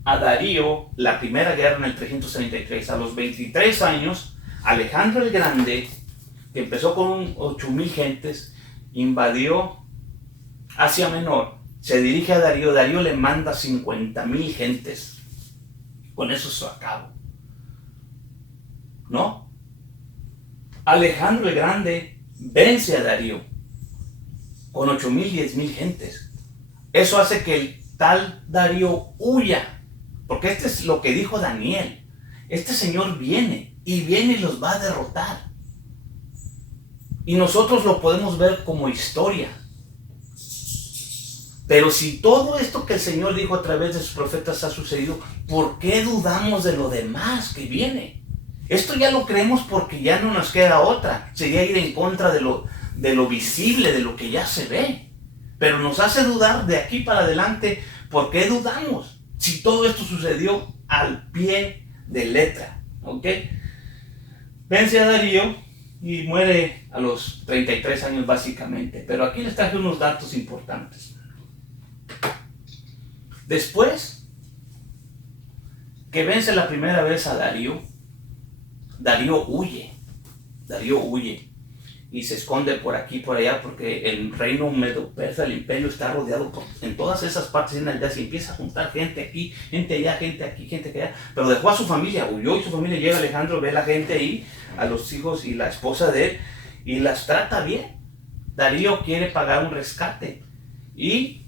a Darío la primera guerra en el 333. A los 23 años, Alejandro el Grande, que empezó con 8,000 gentes, invadió Asia Menor, se dirige a Darío, Darío le manda 50,000 gentes. Con eso se acabó. ¿No? Alejandro el Grande vence a Darío con 8,000, 10,000 gentes. Eso hace que el tal Darío huya, porque este es lo que dijo Daniel. Este señor viene y los va a derrotar. Y nosotros lo podemos ver como historia. Pero si todo esto que el Señor dijo a través de sus profetas ha sucedido, ¿por qué dudamos de lo demás que viene? Esto ya lo creemos porque ya no nos queda otra. Sería ir en contra de lo visible, de lo que ya se ve. Pero nos hace dudar de aquí para adelante. ¿Por qué dudamos? Si todo esto sucedió al pie de letra. ¿Ok? Vence a Darío y muere a los 33 años básicamente. Pero aquí les traje unos datos importantes. Después que vence la primera vez a Darío, Darío huye y se esconde por aquí por allá porque el reino medo-persa, el imperio, está rodeado en todas esas partes en aldeas y empieza a juntar gente aquí, gente allá, gente aquí, gente allá, pero dejó a su familia, huyó y su familia llega. Alejandro ve a la gente ahí, a los hijos y la esposa de él, y las trata bien. Darío quiere pagar un rescate y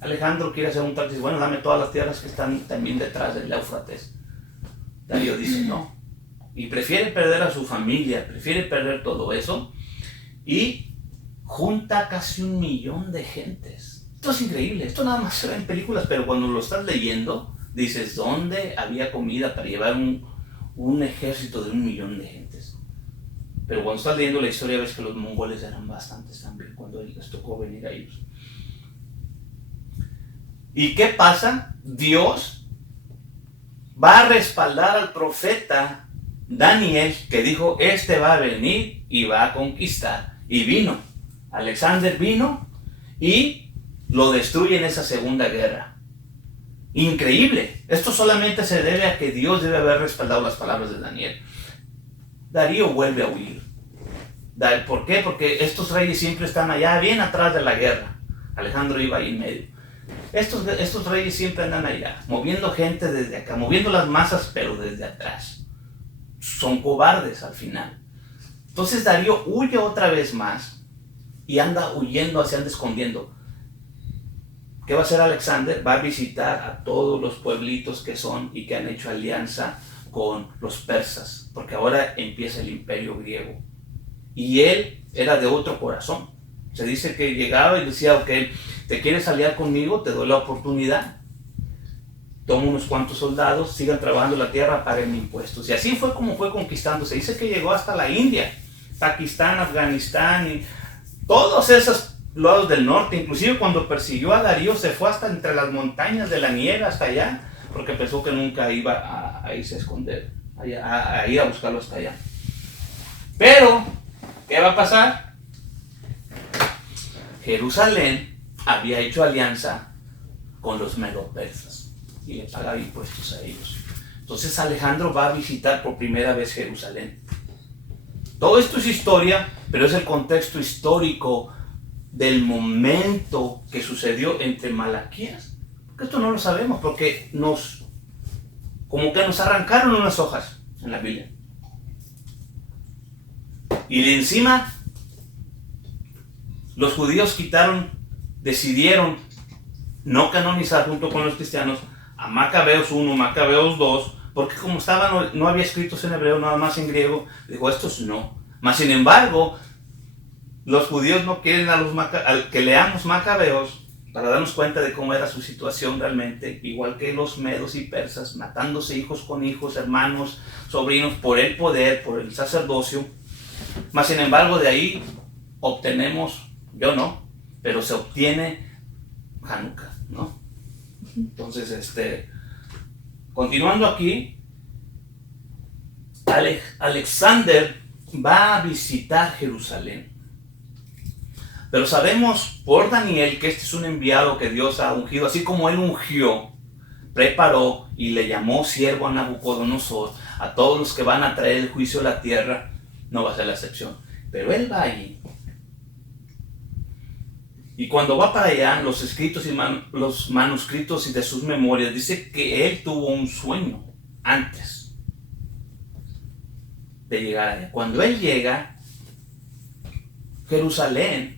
Alejandro quiere hacer un trato y dice, bueno, dame todas las tierras que están también detrás del Éufrates. Darío dice no, y prefiere perder a su familia, prefiere perder todo eso, y junta casi 1,000,000 de gentes. Esto es increíble, esto nada más se ve en películas, pero cuando lo estás leyendo, dices, ¿dónde había comida para llevar un ejército de 1,000,000 de gentes? Pero cuando estás leyendo la historia ves que los mongoles eran bastantes también, cuando les tocó venir a ellos. ¿Y qué pasa? Dios va a respaldar al profeta Daniel, que dijo, este va a venir y va a conquistar. Y vino. Alexander vino y lo destruye en esa segunda guerra. Increíble. Esto solamente se debe a que Dios debe haber respaldado las palabras de Daniel. Darío vuelve a huir. ¿Por qué? Porque estos reyes siempre están allá, bien atrás de la guerra. Alejandro iba ahí en medio. Estos reyes siempre andan allá, moviendo gente desde acá, moviendo las masas, pero desde atrás. Son cobardes al final. Entonces Darío huye otra vez más y anda huyendo, se anda escondiendo. ¿Qué va a hacer Alexander? Va a visitar a todos los pueblitos que son y que han hecho alianza con los persas, porque ahora empieza el imperio griego. Y él era de otro corazón. Se dice que llegaba y decía, ok, ¿te quieres aliar conmigo? Te doy la oportunidad. Toma unos cuantos soldados, sigan trabajando la tierra, paguen impuestos. Y así fue como fue conquistando. Se dice que llegó hasta la India, Pakistán, Afganistán y todos esos lados del norte. Inclusive cuando persiguió a Darío se fue hasta entre las montañas de la nieve hasta allá, porque pensó que nunca iba a irse a esconder, a ir a buscarlo hasta allá. Pero, ¿qué va a pasar? Jerusalén había hecho alianza con los medo-persas y le pagaba impuestos a ellos. Entonces Alejandro va a visitar por primera vez Jerusalén. Todo esto es historia, pero es el contexto histórico del momento que sucedió entre Malaquías. Porque esto no lo sabemos, porque como que nos arrancaron unas hojas en la Biblia. Y de encima los judíos decidieron no canonizar junto con los cristianos a Macabeos 1, Macabeos 2, porque como no había escritos en hebreo, nada más en griego, dijo, estos no. Mas sin embargo, Los judíos no quieren que leamos Macabeos para darnos cuenta de cómo era su situación realmente, igual que los medos y persas, matándose hijos con hijos, hermanos, sobrinos, por el poder, por el sacerdocio. Mas sin embargo de ahí obtenemos, yo no, pero se obtiene Hanukkah, ¿no? Entonces, continuando aquí, Alexander va a visitar Jerusalén. Pero sabemos por Daniel que este es un enviado que Dios ha ungido, así como él ungió, preparó y le llamó siervo a Nabucodonosor, a todos los que van a traer el juicio a la tierra, no va a ser la excepción. Pero él va allí. Y cuando va para allá, los escritos y los manuscritos y de sus memorias, dice que él tuvo un sueño antes de llegar allá. Cuando él llega, Jerusalén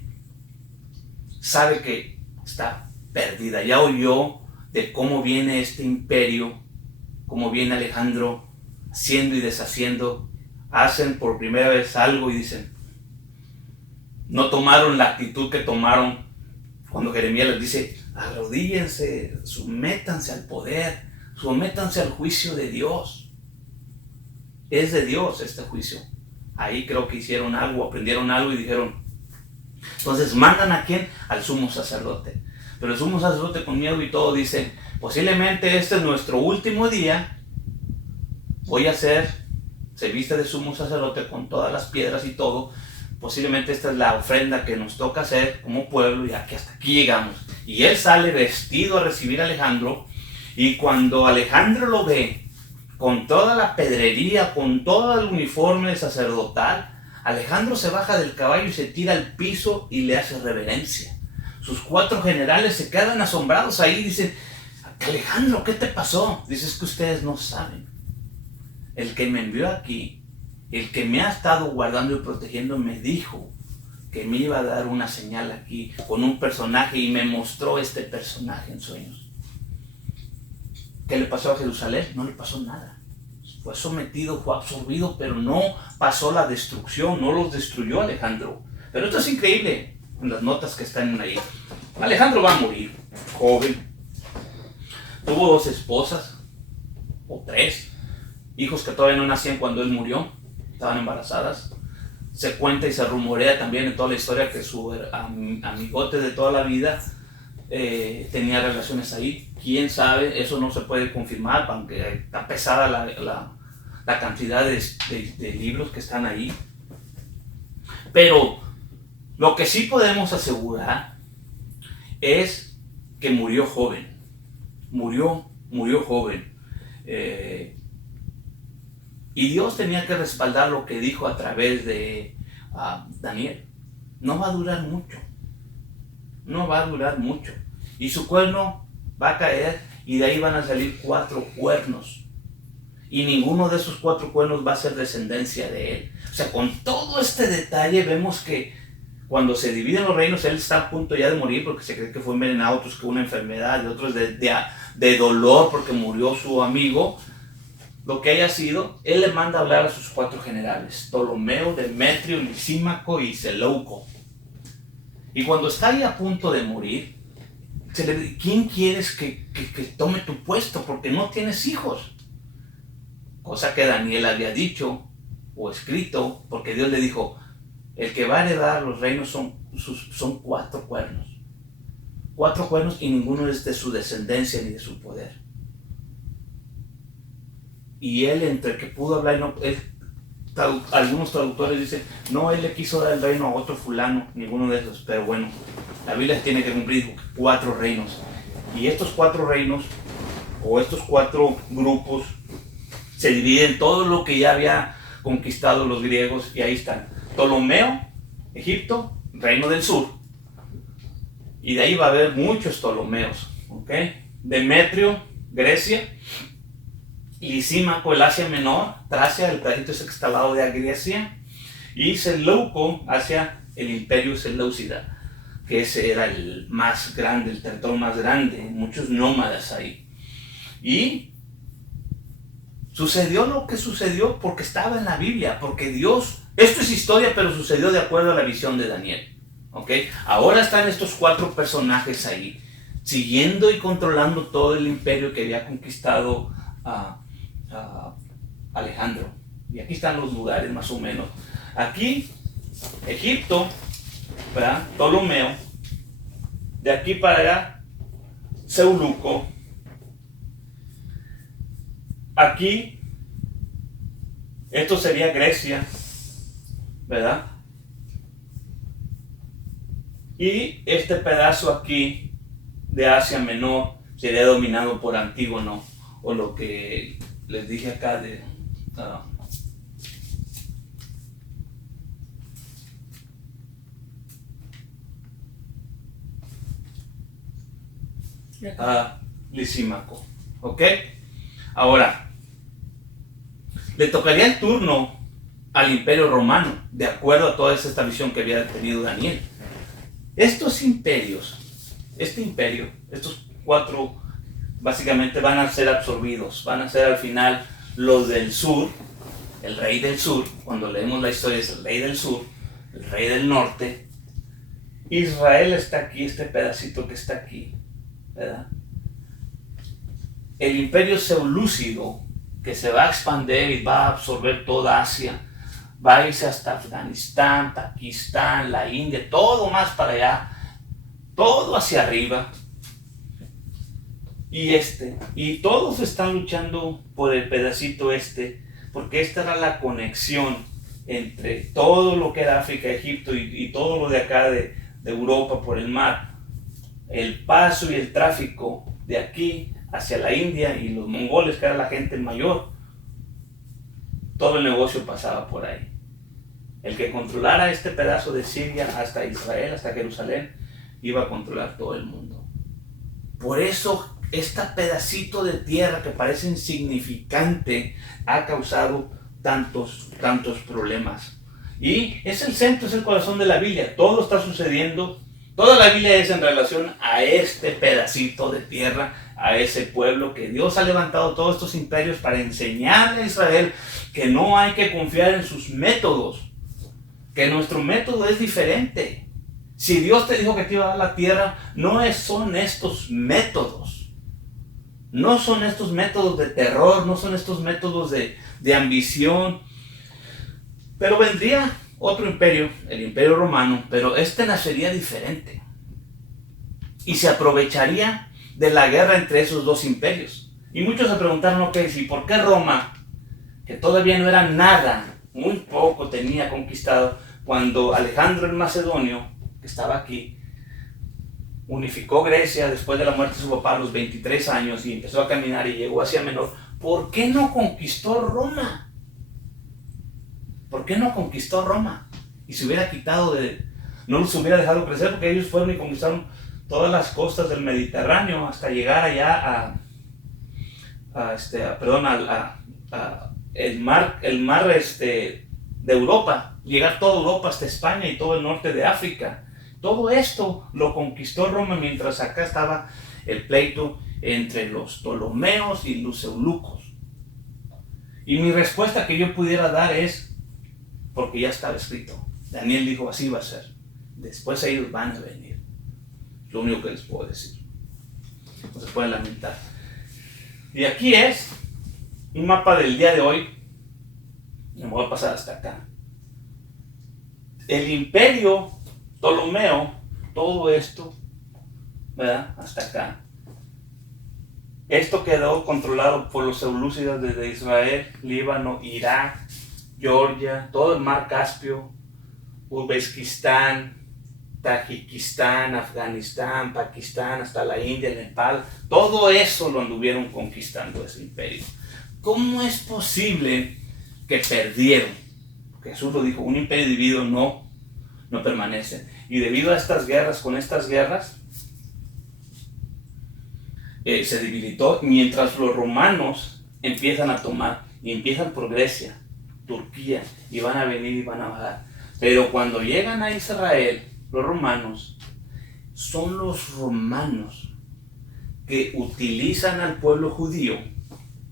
sabe que está perdida. Ya oyó de cómo viene este imperio, cómo viene Alejandro haciendo y deshaciendo. Hacen por primera vez algo y dicen, no tomaron la actitud que tomaron cuando Jeremías les dice, arrodíllense, sométanse al poder, sométanse al juicio de Dios. Es de Dios este juicio. Ahí creo que hicieron algo, aprendieron algo y dijeron, entonces mandan ¿a quién? Al sumo sacerdote. Pero el sumo sacerdote con miedo y todo dice, posiblemente este es nuestro último día, voy a hacer, se viste de sumo sacerdote con todas las piedras y todo, posiblemente esta es la ofrenda que nos toca hacer como pueblo y aquí hasta aquí llegamos. Y él sale vestido a recibir a Alejandro y cuando Alejandro lo ve con toda la pedrería, con todo el uniforme sacerdotal, Alejandro se baja del caballo y se tira al piso y le hace reverencia. Sus 4 generales se quedan asombrados ahí y dicen, Alejandro, ¿qué te pasó? Dices que ustedes no saben. El que me envió aquí, el que me ha estado guardando y protegiendo, me dijo que me iba a dar una señal aquí con un personaje y me mostró este personaje en sueños. ¿Qué le pasó a Jerusalén? No le pasó nada. Fue sometido, fue absorbido, pero no pasó la destrucción, no los destruyó Alejandro. Pero esto es increíble en las notas que están ahí. Alejandro va a morir, joven. Tuvo 2 esposas, o 3, hijos que todavía no nacían cuando él murió, estaban embarazadas. Se cuenta y se rumorea también en toda la historia que su amigote de toda la vida tenía relaciones ahí. Quién sabe, eso no se puede confirmar, aunque está pesada la cantidad de libros que están ahí. Pero lo que sí podemos asegurar es que murió joven. Murió joven. Y Dios tenía que respaldar lo que dijo a través de Daniel. No va a durar mucho. No va a durar mucho. Y su cuerno va a caer y de ahí van a salir 4 cuernos. Y ninguno de esos 4 cuernos va a ser descendencia de él. O sea, con todo este detalle vemos que cuando se dividen los reinos, él está a punto ya de morir porque se cree que fue envenenado, otros que una enfermedad, y otros de dolor porque murió su amigo. Lo que haya sido, él le manda a hablar a sus 4 generales, Ptolomeo, Demetrio, Lisímaco y Seleuco. Y cuando está ahí a punto de morir, ¿quién quieres que tome tu puesto? Porque no tienes hijos. Cosa que Daniel había dicho o escrito, porque Dios le dijo, el que va a heredar los reinos son 4 cuernos. 4 cuernos y ninguno es de su descendencia ni de su poder. Y él, entre que pudo hablar y no, algunos traductores dicen, no, él le quiso dar el reino a otro fulano, ninguno de esos. Pero bueno, la Biblia tiene que cumplir 4 reinos. Y estos 4 reinos, o estos 4 grupos, se dividen todo lo que ya había conquistado los griegos, y ahí están. Ptolomeo, Egipto, reino del sur. Y de ahí va a haber muchos Ptolomeos, ¿ok? Demetrio, Grecia. Lisímaco, el Asia Menor, Tracia, el pedacito ese que está al lado de Grecia. Y Seleuco, hacia el imperio Seleucida, que ese era el más grande, el territorio más grande, muchos nómadas ahí. Y sucedió lo que sucedió porque estaba en la Biblia, porque Dios Esto es historia, pero sucedió de acuerdo a la visión de Daniel. ¿Ok? Ahora están estos 4 personajes ahí, siguiendo y controlando todo el imperio que había conquistado a Alejandro. Y aquí están los lugares más o menos. Aquí, Egipto, ¿verdad? Ptolomeo. De aquí para allá, Seuluco. Aquí, esto sería Grecia, ¿verdad? Y este pedazo aquí de Asia Menor sería dominado por Antígono, o lo que les dije acá de Lisímaco. ¿Ok? Ahora, le tocaría el turno al Imperio Romano, de acuerdo a toda esta visión que había tenido Daniel. Estos imperios, este imperio, estos 4 básicamente van a ser absorbidos, van a ser al final los del sur, el rey del sur. Cuando leemos la historia es el rey del sur, el rey del norte. Israel está aquí, este pedacito que está aquí, ¿verdad? El imperio seulúcido, que se va a expandir y va a absorber toda Asia, va a irse hasta Afganistán, Pakistán, la India, todo más para allá, todo hacia arriba. Y todos están luchando por el pedacito porque esta era la conexión entre todo lo que era África, Egipto y todo lo de acá de Europa por el mar. El paso y el tráfico de aquí hacia la India y los mongoles, que era la gente mayor, todo el negocio pasaba por ahí. El que controlara este pedazo de Siria hasta Israel, hasta Jerusalén, iba a controlar todo el mundo. Por eso este pedacito de tierra que parece insignificante ha causado tantos problemas. Y es el centro, es el corazón de la Biblia. Todo está sucediendo. Toda la Biblia es en relación a este pedacito de tierra, a ese pueblo que Dios ha levantado todos estos imperios para enseñarle a Israel que no hay que confiar en sus métodos, que nuestro método es diferente. Si Dios te dijo que te iba a dar la tierra, son estos métodos. No son estos métodos de terror, no son estos métodos de ambición. Pero vendría otro imperio, el Imperio Romano, pero nacería diferente. Y se aprovecharía de la guerra entre esos 2 imperios. Y muchos se preguntaron, ok, ¿y por qué Roma, que todavía no era nada, muy poco tenía conquistado, cuando Alejandro el Macedonio, que estaba aquí, unificó Grecia después de la muerte de su papá a los 23 años y empezó a caminar y llegó hacia Menor, ¿por qué no conquistó Roma? ¿Por qué no conquistó Roma? Y se hubiera no los hubiera dejado crecer, porque ellos fueron y conquistaron todas las costas del Mediterráneo hasta llegar allá el mar de Europa, llegar toda Europa hasta España y todo el norte de África. Todo esto lo conquistó Roma, mientras acá estaba el pleito entre los Ptolomeos y los Eunucos. Y mi respuesta que yo pudiera dar es, porque ya estaba escrito. Daniel dijo, así va a ser. Después ellos van a venir. Lo único que les puedo decir. No se pueden lamentar. Y aquí es un mapa del día de hoy. Me voy a pasar hasta acá. El imperio Ptolomeo, todo esto, ¿verdad? Hasta acá. Esto quedó controlado por los seulúcidas desde Israel, Líbano, Irak, Georgia, todo el mar Caspio, Uzbekistán, Tayikistán, Afganistán, Pakistán, hasta la India, Nepal. Todo eso lo anduvieron conquistando ese imperio. ¿Cómo es posible que perdieron? Jesús lo dijo, un imperio dividido no permanece. Y debido a estas guerras, se debilitó, mientras los romanos empiezan a tomar, y empiezan por Grecia, Turquía, y van a venir y van a bajar. Pero cuando llegan a Israel, los romanos, son los romanos que utilizan al pueblo judío.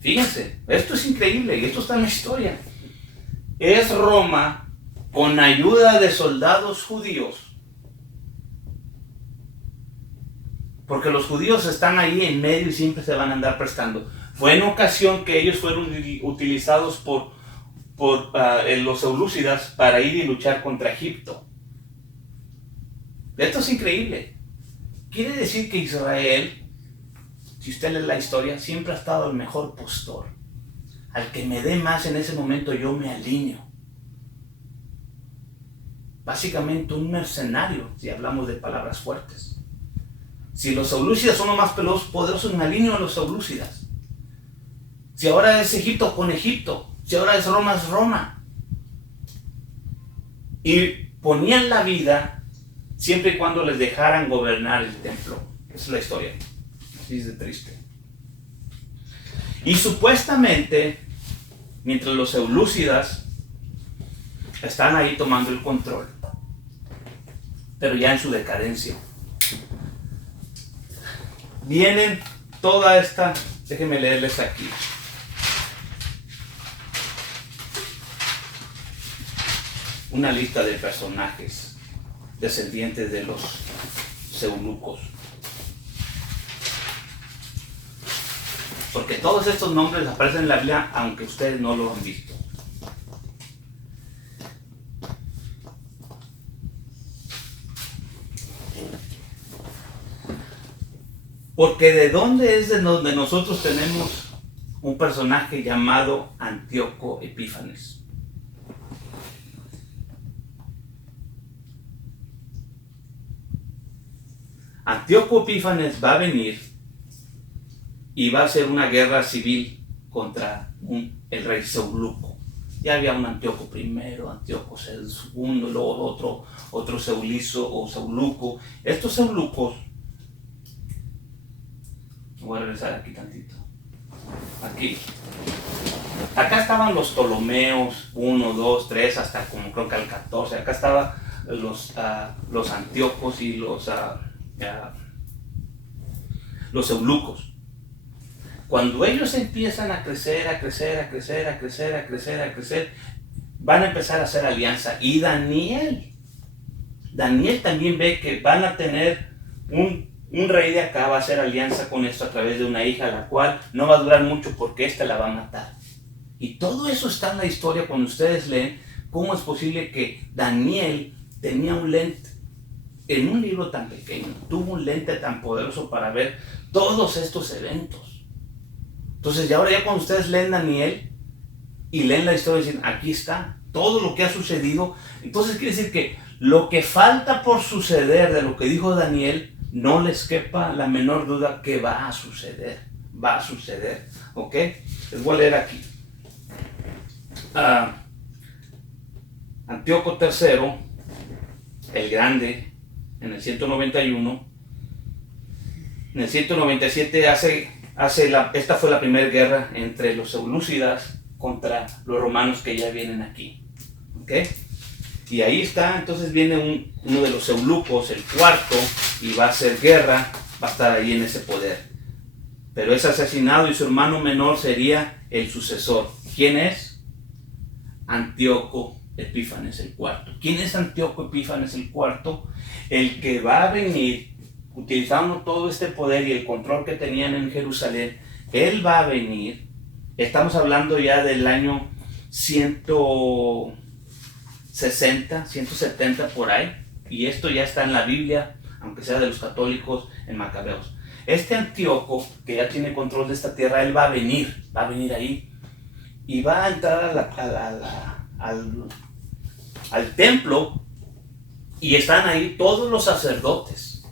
Fíjense, esto es increíble y esto está en la historia. Es Roma con ayuda de soldados judíos. Porque los judíos están ahí en medio y siempre se van a andar prestando. Fue en ocasión que ellos fueron utilizados por los selúcidas para ir y luchar contra Egipto. Esto es increíble. Quiere decir que Israel, si usted lee la historia, siempre ha estado el mejor postor. Al que me dé más en ese momento yo me alineo. Básicamente un mercenario, si hablamos de palabras fuertes. Si los selúcidas son los más poderosos, me alineo a los selúcidas. Si ahora es Egipto, con Egipto. Si ahora es Roma. Y ponían la vida siempre y cuando les dejaran gobernar el templo. Esa es la historia. Así es de triste. Y supuestamente, mientras los selúcidas están ahí tomando el control, pero ya en su decadencia, vienen toda esta, déjenme leerles aquí. Una lista de personajes descendientes de los eunucos. Porque todos estos nombres aparecen en la Biblia, aunque ustedes no lo han visto. Porque de dónde es de donde nosotros tenemos un personaje llamado Antíoco Epífanes. Antíoco Epífanes va a venir y va a hacer una guerra civil contra el rey Seuluco. Ya había un Antíoco primero, Antíoco segundo, luego otro Seulizo o Seuluco. Estos Seulucos, voy a regresar aquí tantito. Aquí. Acá estaban los Ptolomeos, 1, 2, 3, hasta como creo que al 14. Acá estaban los Antíocos y los Eunucos. Cuando ellos empiezan a crecer, van a empezar a hacer alianza. Y Daniel también ve que van a tener un rey de acá, va a hacer alianza con esto a través de una hija, la cual no va a durar mucho porque ésta la va a matar. Y todo eso está en la historia cuando ustedes leen cómo es posible que Daniel tenía un lente. En un libro tan pequeño, tuvo un lente tan poderoso para ver todos estos eventos. Entonces, ya cuando ustedes leen Daniel y leen la historia, dicen, aquí está todo lo que ha sucedido. Entonces, quiere decir que lo que falta por suceder de lo que dijo Daniel, no les quepa la menor duda que va a suceder. Va a suceder. ¿Ok? Les voy a leer aquí. Antíoco III, el Grande, en el 191, en el 197 esta fue la primera guerra entre los selúcidas contra los romanos que ya vienen aquí. ¿Ok? Y ahí está, entonces viene uno de los eunucos, el cuarto, y va a hacer guerra, va a estar ahí en ese poder. Pero es asesinado y su hermano menor sería el sucesor. ¿Quién es? Antíoco Epífanes el cuarto. ¿Quién es Antíoco Epífanes el cuarto? El que va a venir, utilizando todo este poder y el control que tenían en Jerusalén, él va a venir, estamos hablando ya del año 160, 170 por ahí, y esto ya está en la Biblia, aunque sea de los católicos, en Macabeos. Este Antíoco, que ya tiene control de esta tierra, él va a venir ahí, y va a entrar al templo, y están ahí todos los sacerdotes,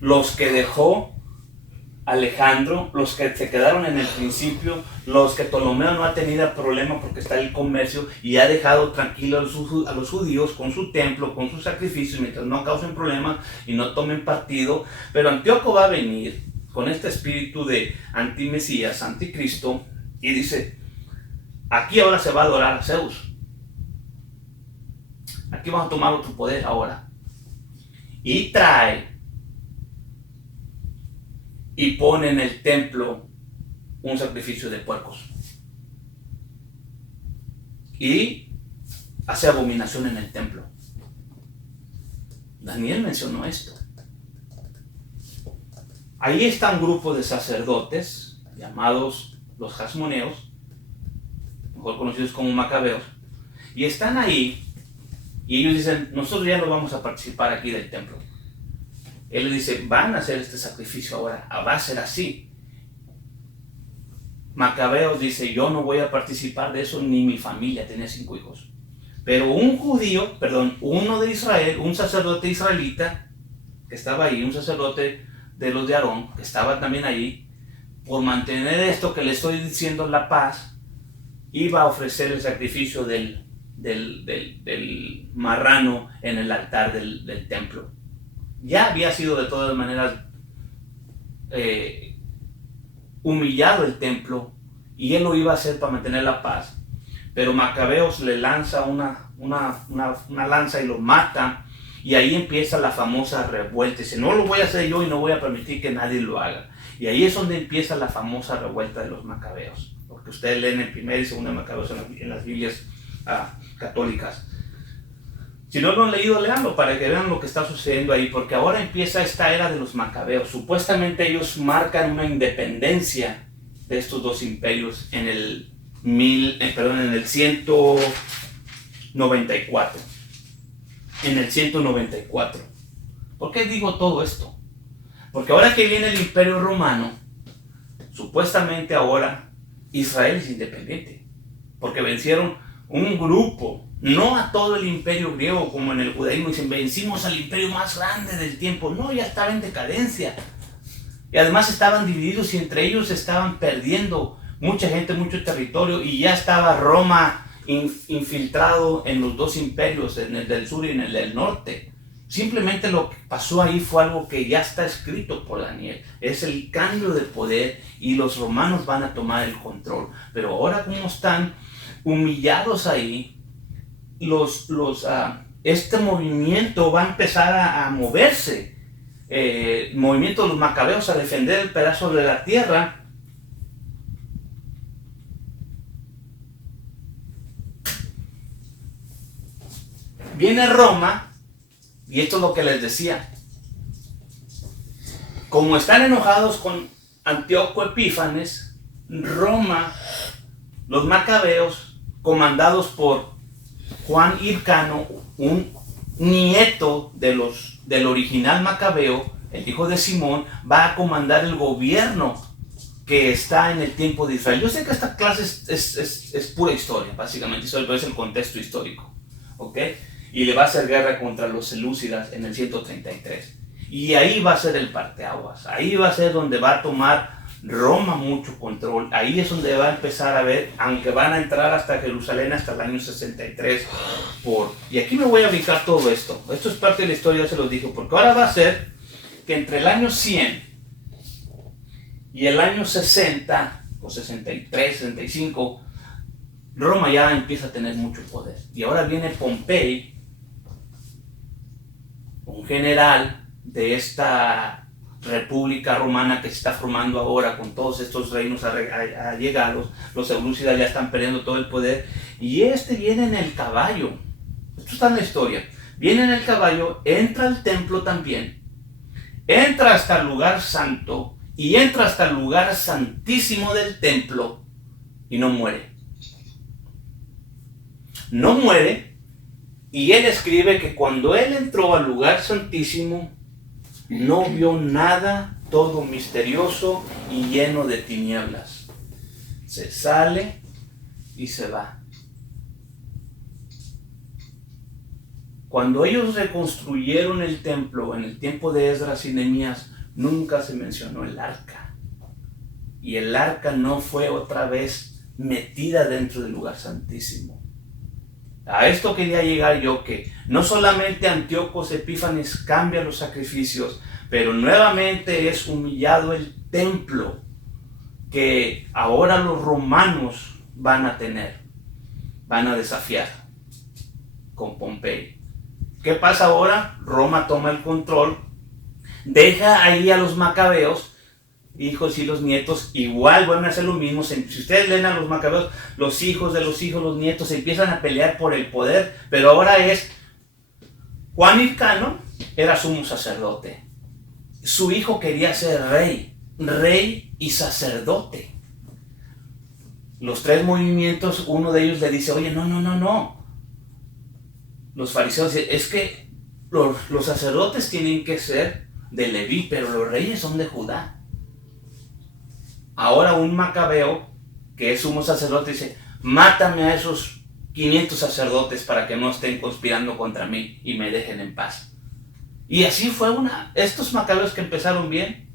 los que dejó Alejandro, los que se quedaron en el principio, los que Ptolomeo no ha tenido problema porque está el comercio y ha dejado tranquilo a los judíos con su templo, con sus sacrificios, mientras no causen problemas y no tomen partido. Pero Antíoco va a venir con este espíritu de antimesías, anticristo, y dice, aquí ahora se va a adorar a Zeus. Aquí vamos a tomar otro poder ahora. Y trae y pone en el templo un sacrificio de puercos. Y hace abominación en el templo. Daniel mencionó esto. Ahí está un grupo de sacerdotes llamados los Hasmoneos, mejor conocidos como Macabeos, y están ahí y ellos dicen, nosotros ya no vamos a participar aquí del templo. Él les dice, van a hacer este sacrificio ahora, va a ser así. Macabeos dice, yo no voy a participar de eso, ni mi familia, tenía 5 hijos. Pero uno de Israel, un sacerdote israelita que estaba ahí, un sacerdote de los de Aarón, que estaba también ahí, por mantener esto que le estoy diciendo, la paz, iba a ofrecer el sacrificio del marrano en el altar del templo. Ya había sido de todas maneras humillado el templo, y él lo iba a hacer para mantener la paz. Pero Macabeos le lanza una lanza y lo mata, y ahí empieza la famosa revuelta. Dice, no lo voy a hacer yo y no voy a permitir que nadie lo haga. Y ahí es donde empieza la famosa revuelta de los Macabeos, porque ustedes leen el 1 y 2 Macabeos en las Biblias católicas. Si no lo han leído, léanlo para que vean lo que está sucediendo ahí, porque ahora empieza esta era de los Macabeos. Supuestamente ellos marcan una independencia de estos dos imperios en el 194. En el 194. ¿Por qué digo todo esto? Porque ahora que viene el Imperio Romano, supuestamente ahora Israel es independiente, porque vencieron un grupo, no a todo el imperio griego como en el judaísmo, dicen vencimos al imperio más grande del tiempo. No, ya estaba en decadencia, y además estaban divididos y entre ellos estaban perdiendo mucha gente, mucho territorio, y ya estaba Roma infiltrado en los dos imperios, en el del sur y en el del norte. Simplemente lo que pasó ahí fue algo que ya está escrito por Daniel. Es el cambio de poder y los romanos van a tomar el control. Pero ahora como están humillados ahí, este movimiento va a empezar a moverse. El movimiento de los macabeos a defender el pedazo de la tierra. Viene Roma, y esto es lo que les decía. Como están enojados con Antíoco Epífanes, Roma, los macabeos, comandados por Juan Hircano, un nieto del original macabeo, el hijo de Simón, va a comandar el gobierno que está en el tiempo de Israel. Yo sé que esta clase es pura historia, básicamente, eso es el contexto histórico, ¿ok? Y le va a hacer guerra contra los selúcidas en el 133. Y ahí va a ser el parteaguas, ahí va a ser donde va a tomar Roma mucho control. Ahí es donde va a empezar a ver, aunque van a entrar hasta Jerusalén hasta el año 63. Y aquí me voy a brincar todo esto. Esto es parte de la historia, ya se los dije, porque ahora va a ser que entre el año 100 y el año 60, o 63, 65, Roma ya empieza a tener mucho poder. Y ahora viene Pompey, un general de esta república romana que se está formando ahora con todos estos reinos allegados. Los selúcidas ya están perdiendo todo el poder, y viene en el caballo. Esto está en la historia. Viene en el caballo, entra al templo también, entra hasta el lugar santo y entra hasta el lugar santísimo del templo, y no muere. No muere. Y él escribe que cuando él entró al lugar santísimo, no vio nada, todo misterioso y lleno de tinieblas. Se sale y se va. Cuando ellos reconstruyeron el templo en el tiempo de Esdras y Nehemías, nunca se mencionó el arca. Y el arca no fue otra vez metida dentro del lugar santísimo. A esto quería llegar yo, que no solamente Antíoco Epífanes cambia los sacrificios, pero nuevamente es humillado el templo que ahora los romanos van a desafiar con Pompey. ¿Qué pasa ahora? Roma toma el control, deja ahí a los macabeos, hijos y los nietos igual vuelven a hacer lo mismo. Si ustedes leen a los macabeos, los hijos de los hijos, los nietos se empiezan a pelear por el poder, pero ahora es Juan Hircano era sumo sacerdote. Su hijo quería ser rey y sacerdote. Los tres movimientos, uno de ellos le dice, oye, no. Los fariseos dicen, es que los sacerdotes tienen que ser de Leví, pero los reyes son de Judá. Ahora un macabeo, que es sumo sacerdote, dice, mátame a esos 500 sacerdotes para que no estén conspirando contra mí y me dejen en paz. Y así fue estos macabeos que empezaron bien,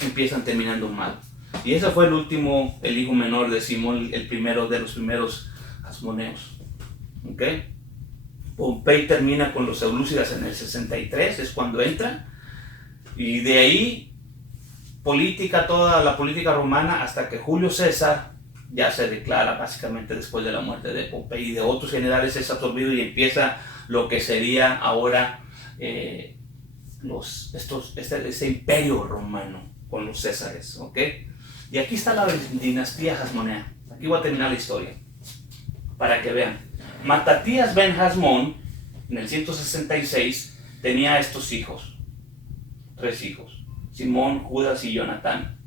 empiezan terminando mal. Y ese fue el hijo menor de Simón, el primero de los primeros hasmoneos. ¿Ok? Pompey termina con los Seleucidas en el 63, es cuando entra. Y de ahí, toda la política romana, hasta que Julio César ya se declara básicamente después de la muerte de Pompey y de otros generales, es absorbido y empieza lo que sería ahora este imperio romano con los Césares. ¿Ok? Y aquí está la dinastía hasmonea. Aquí voy a terminar la historia para que vean. Matatías ben Hasmón, en el 166, tenía estos hijos, 3 hijos, Simón, Judas y Jonatán.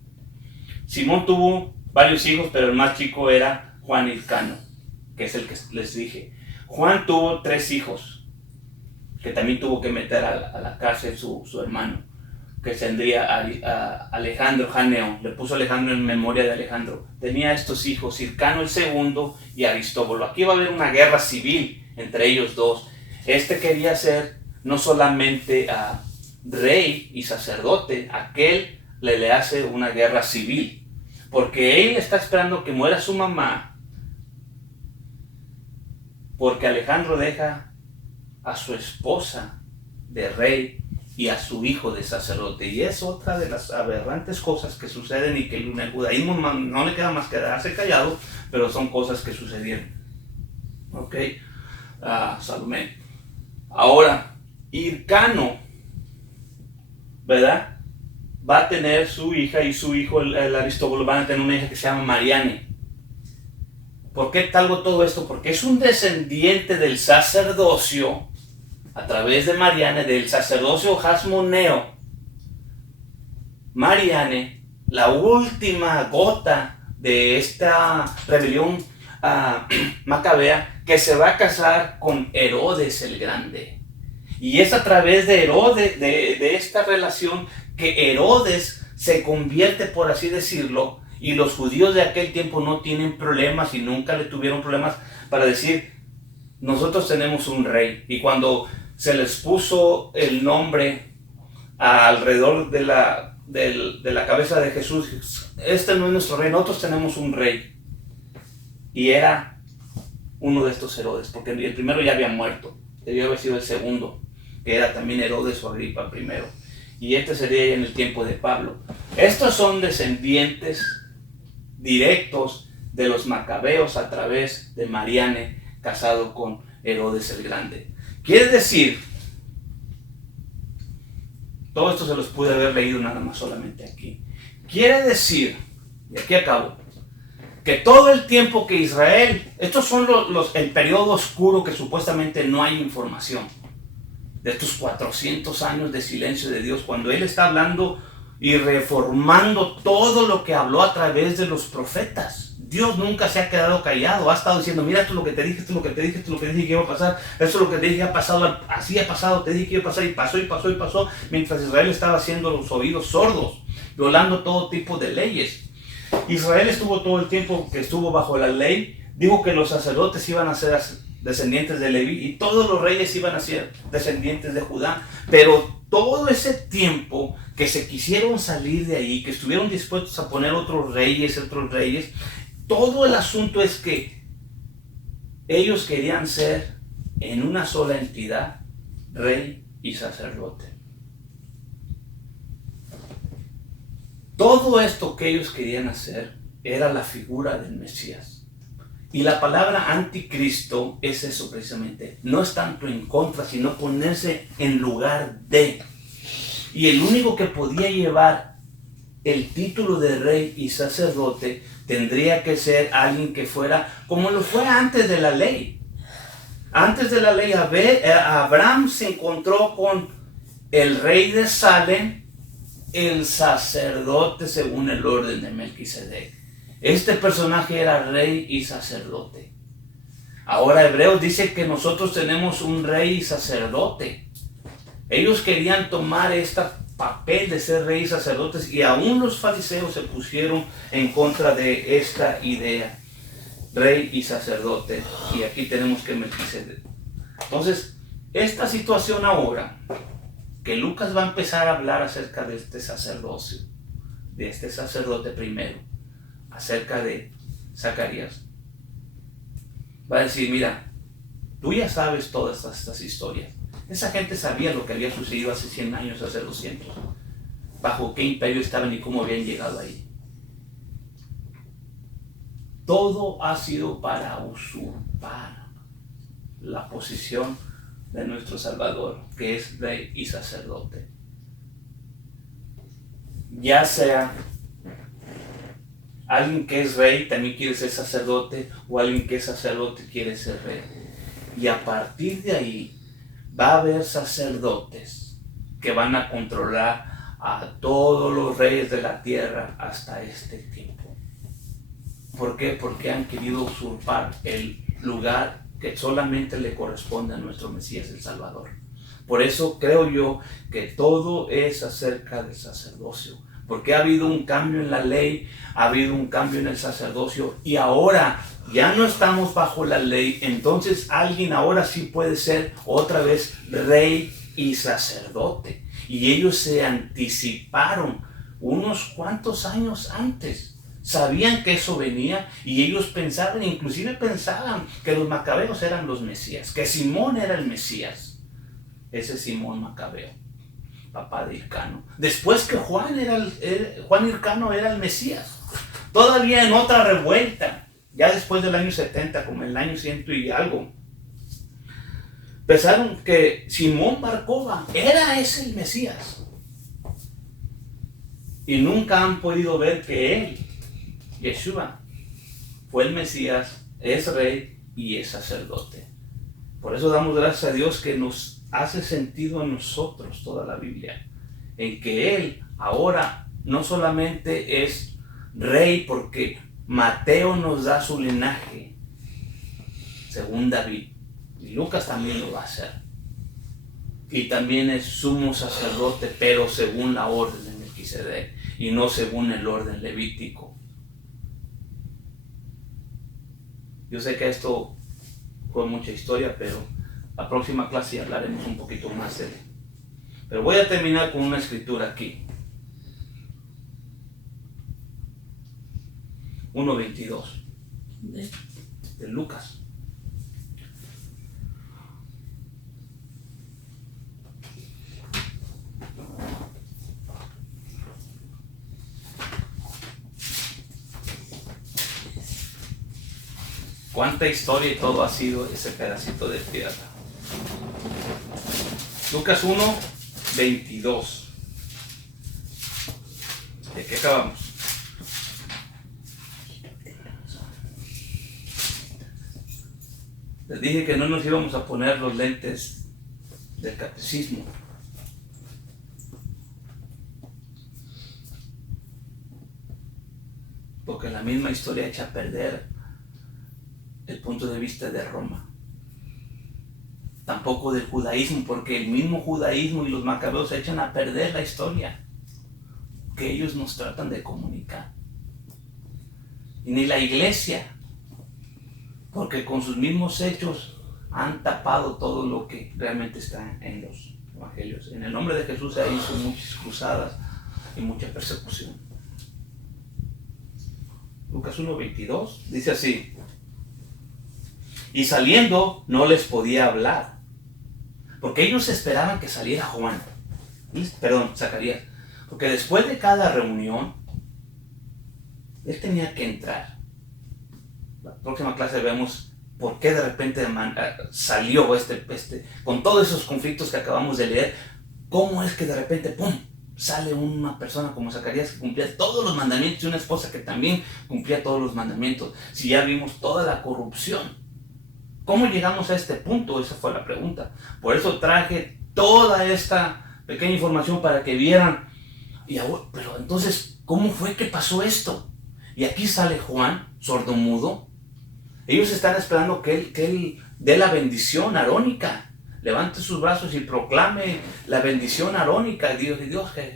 Simón tuvo varios hijos, pero el más chico era Juan Hircano, que es el que les dije. Juan tuvo 3 hijos, que también tuvo que meter a la cárcel su hermano, que tendría a Alejandro Janeo, le puso Alejandro en memoria de Alejandro. Tenía estos hijos, Hircano el segundo y Aristóbulo. Aquí va a haber una guerra civil entre ellos dos. Este quería ser no solamente rey y sacerdote, aquel le hace una guerra civil, porque él está esperando que muera su mamá, porque Alejandro deja a su esposa de rey y a su hijo de sacerdote. Y es otra de las aberrantes cosas que suceden y que en el judaísmo no le queda más que quedarse callado, pero son cosas que sucedieron. ¿Ok? Salomé. Ahora, Hircano, ¿verdad? Va a tener su hija y su hijo, el Aristóbulo, van a tener una hija que se llama Mariane. ¿Por qué talgo todo esto? Porque es un descendiente del sacerdocio, a través de Mariane, del sacerdocio hasmoneo. Mariane, la última gota de esta rebelión macabea, que se va a casar con Herodes el Grande. Y es a través de Herodes, de esta relación, que Herodes se convierte, por así decirlo, y los judíos de aquel tiempo no tienen problemas y nunca le tuvieron problemas para decir, nosotros tenemos un rey. Y cuando se les puso el nombre alrededor de la cabeza de Jesús, este no es nuestro rey, nosotros tenemos un rey. Y era uno de estos Herodes, porque el primero ya había muerto, debió haber sido el segundo, que era también Herodes o Agripa primero. Y este sería en el tiempo de Pablo. Estos son descendientes directos de los macabeos a través de Mariane, casado con Herodes el Grande. Quiere decir, todo esto se los pude haber leído nada más solamente aquí. Quiere decir, y aquí acabo, que todo el tiempo que Israel, estos son el periodo oscuro que supuestamente no hay información, de estos 400 años de silencio de Dios, cuando Él está hablando y reformando todo lo que habló a través de los profetas. Dios nunca se ha quedado callado, ha estado diciendo, mira, esto es lo que te dije, esto es lo que te dije, esto es lo que te dije que iba a pasar, esto es lo que te dije que ha pasado, así ha pasado, te dije que iba a pasar, y pasó, y pasó, y pasó, mientras Israel estaba haciendo los oídos sordos, violando todo tipo de leyes. Israel estuvo todo el tiempo que estuvo bajo la ley, dijo que los sacerdotes iban a ser descendientes de Leví y todos los reyes iban a ser descendientes de Judá, pero todo ese tiempo que se quisieron salir de ahí, que estuvieron dispuestos a poner otros reyes, todo el asunto es que ellos querían ser en una sola entidad, rey y sacerdote. Todo esto que ellos querían hacer era la figura del Mesías. Y la palabra anticristo es eso precisamente. No es tanto en contra, sino ponerse en lugar de. Y el único que podía llevar el título de rey y sacerdote tendría que ser alguien que fuera como lo fue antes de la ley. Antes de la ley, Abraham se encontró con el rey de Salem, el sacerdote según el orden de Melquisedec. Este personaje era rey y sacerdote. Ahora Hebreos dice que nosotros tenemos un rey y sacerdote. Ellos querían tomar este papel de ser rey y sacerdotes, y aún los fariseos se pusieron en contra de esta idea. Rey y sacerdote. Y aquí tenemos que Melquisedec. Entonces, esta situación ahora, que Lucas va a empezar a hablar acerca de este sacerdocio, de este sacerdote primero, acerca de Zacarías, va a decir, mira, tú ya sabes todas estas historias. Esa gente sabía lo que había sucedido hace 100 años, hace 200. Bajo qué imperio estaban y cómo habían llegado ahí. Todo ha sido para usurpar la posición de nuestro Salvador, que es rey y sacerdote. Ya sea alguien que es rey también quiere ser sacerdote, o alguien que es sacerdote quiere ser rey. Y a partir de ahí va a haber sacerdotes que van a controlar a todos los reyes de la tierra hasta este tiempo. ¿Por qué? Porque han querido usurpar el lugar que solamente le corresponde a nuestro Mesías, el Salvador. Por eso creo yo que todo es acerca del sacerdocio. Porque ha habido un cambio en la ley, ha habido un cambio en el sacerdocio, y ahora ya no estamos bajo la ley. Entonces alguien ahora sí puede ser otra vez rey y sacerdote. Y ellos se anticiparon unos cuantos años antes. Sabían que eso venía, y ellos pensaban, inclusive pensaban que los macabeos eran los Mesías, que Simón era el Mesías. Ese Simón Macabeo, papá de Hircano. Después que Juan Hircano era el Mesías. Todavía en otra revuelta, ya después del año 70, como en el año 100 y algo, pensaron que Simón Barcova era ese el Mesías. Y nunca han podido ver que él, Yeshua, fue el Mesías, es rey y es sacerdote. Por eso damos gracias a Dios que nos hace sentido a nosotros toda la Biblia, en que Él ahora no solamente es rey, porque Mateo nos da su linaje, según David, y Lucas también lo va a hacer, y también es sumo sacerdote, pero según la orden de Melquisedec, y no según el orden levítico. Yo sé que esto fue mucha historia, pero la próxima clase hablaremos un poquito más de él. Pero voy a terminar con una escritura aquí. 1:22 de Lucas. Cuánta historia y todo ha sido ese pedacito de tierra. Lucas 1:22. ¿De qué acabamos? Les dije que no nos íbamos a poner los lentes del catecismo. Porque la misma historia echa a perder el punto de vista de Roma. Tampoco del judaísmo, porque el mismo judaísmo y los macabeos echan a perder la historia que ellos nos tratan de comunicar. Y ni la iglesia, porque con sus mismos hechos han tapado todo lo que realmente está en los evangelios. En el nombre de Jesús se hizo muchas cruzadas y mucha persecución. Lucas 1:22 dice así: y saliendo no les podía hablar, porque ellos esperaban que saliera Zacarías, porque después de cada reunión él tenía que entrar. La próxima clase vemos por qué de repente salió con todos esos conflictos que acabamos de leer, cómo es que de repente ¡pum!, sale una persona como Zacarías que cumplía todos los mandamientos y una esposa que también cumplía todos los mandamientos? Si ya vimos toda la corrupción. ¿Cómo llegamos a este punto? Esa fue la pregunta. Por eso traje toda esta pequeña información para que vieran. Pero entonces, ¿cómo fue que pasó esto? Y aquí sale Juan, sordomudo. Ellos están esperando que él dé la bendición arónica. Levante sus brazos y proclame la bendición arónica. Dios,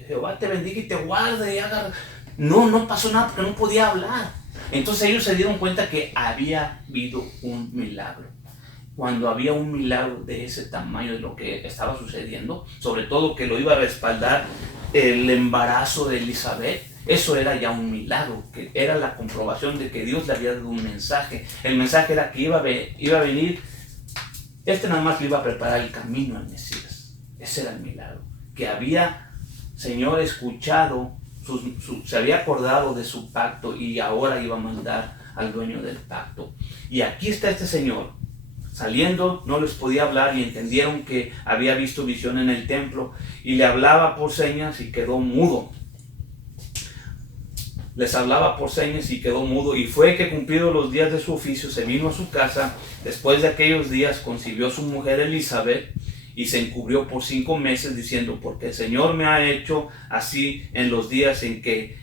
Jehová te bendiga y te guarde. Y haga... No pasó nada porque no podía hablar. Entonces ellos se dieron cuenta que había habido un milagro. Cuando había un milagro de ese tamaño de lo que estaba sucediendo, sobre todo que lo iba a respaldar el embarazo de Elizabeth, eso era ya un milagro, que era la comprobación de que Dios le había dado un mensaje. El mensaje era que iba a venir, nada más le iba a preparar el camino al Mesías. Ese era el milagro, que había, Señor, escuchado, se había acordado de su pacto y ahora iba a mandar al dueño del pacto. Y aquí está este Señor, saliendo, no les podía hablar y entendieron que había visto visión en el templo y le hablaba por señas y quedó mudo. Les hablaba por señas y quedó mudo, y fue que cumplidos los días de su oficio se vino a su casa. Después de aquellos días concibió su mujer Elizabeth y se encubrió por 5 meses diciendo: porque el Señor me ha hecho así en los días en que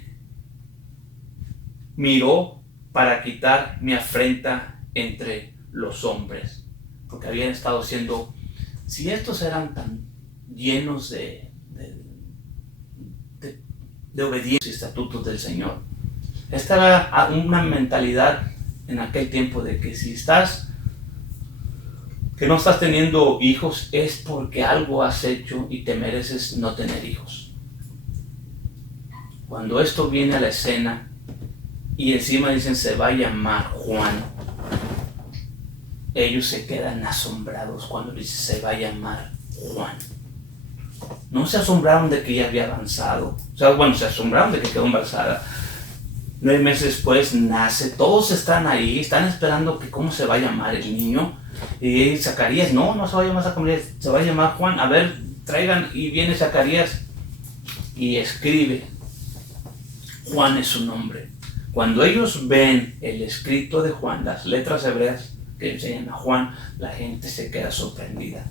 miró para quitar mi afrenta entre los hombres. Porque habían estado haciendo, si estos eran tan llenos de obediencia y estatutos del Señor. Esta era una mentalidad en aquel tiempo de que si que no estás teniendo hijos es porque algo has hecho y te mereces no tener hijos. Cuando esto viene a la escena y encima dicen se va a llamar Juan, ellos se quedan asombrados cuando dice se va a llamar Juan. No se asombraron de que ella había avanzado. Se asombraron de que quedó embarazada. 9 meses después nace. Todos están ahí, están esperando que cómo se va a llamar el niño. Y Zacarías, no se va a llamar Zacarías, se va a llamar Juan. A ver, traigan. Y viene Zacarías y escribe. Juan es su nombre. Cuando ellos ven el escrito de Juan, las letras hebreas que enseñan a Juan, la gente se queda sorprendida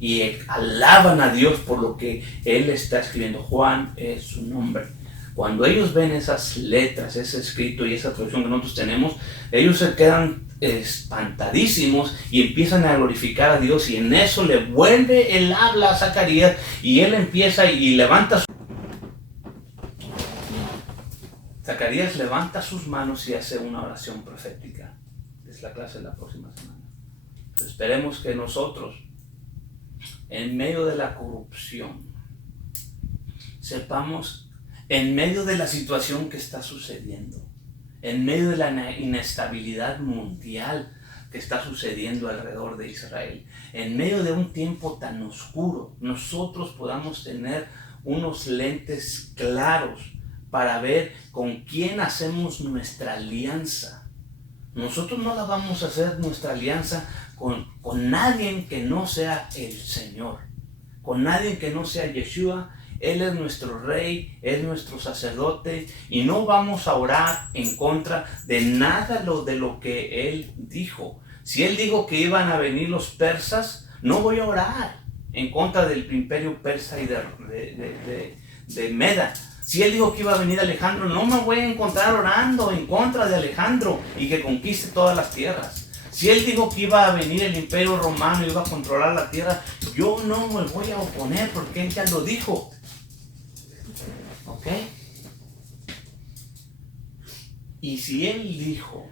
y alaban a Dios por lo que él está escribiendo. Juan es su nombre. Cuando ellos ven esas letras, ese escrito y esa traducción que nosotros tenemos, ellos se quedan espantadísimos y empiezan a glorificar a Dios, y en eso le vuelve el habla a Zacarías y él empieza y levanta Zacarías levanta sus manos y hace una oración profética. Es la clase de la próxima semana. Pero esperemos que nosotros, en medio de la corrupción, sepamos, en medio de la situación que está sucediendo, en medio de la inestabilidad mundial que está sucediendo alrededor de Israel, en medio de un tiempo tan oscuro, nosotros podamos tener unos lentes claros para ver con quién hacemos nuestra alianza. Nosotros no la vamos a hacer nuestra alianza con nadie que no sea el Señor, con nadie que no sea Yeshua. Él es nuestro rey, es nuestro sacerdote, y no vamos a orar en contra de nada de lo que él dijo. Si él dijo que iban a venir los persas, no voy a orar en contra del imperio persa y de Meda. Si él dijo que iba a venir Alejandro, no me voy a encontrar orando en contra de Alejandro y que conquiste todas las tierras. Si él dijo que iba a venir el imperio romano y iba a controlar la tierra, yo no me voy a oponer porque él ya lo dijo. ¿Ok? Y si él dijo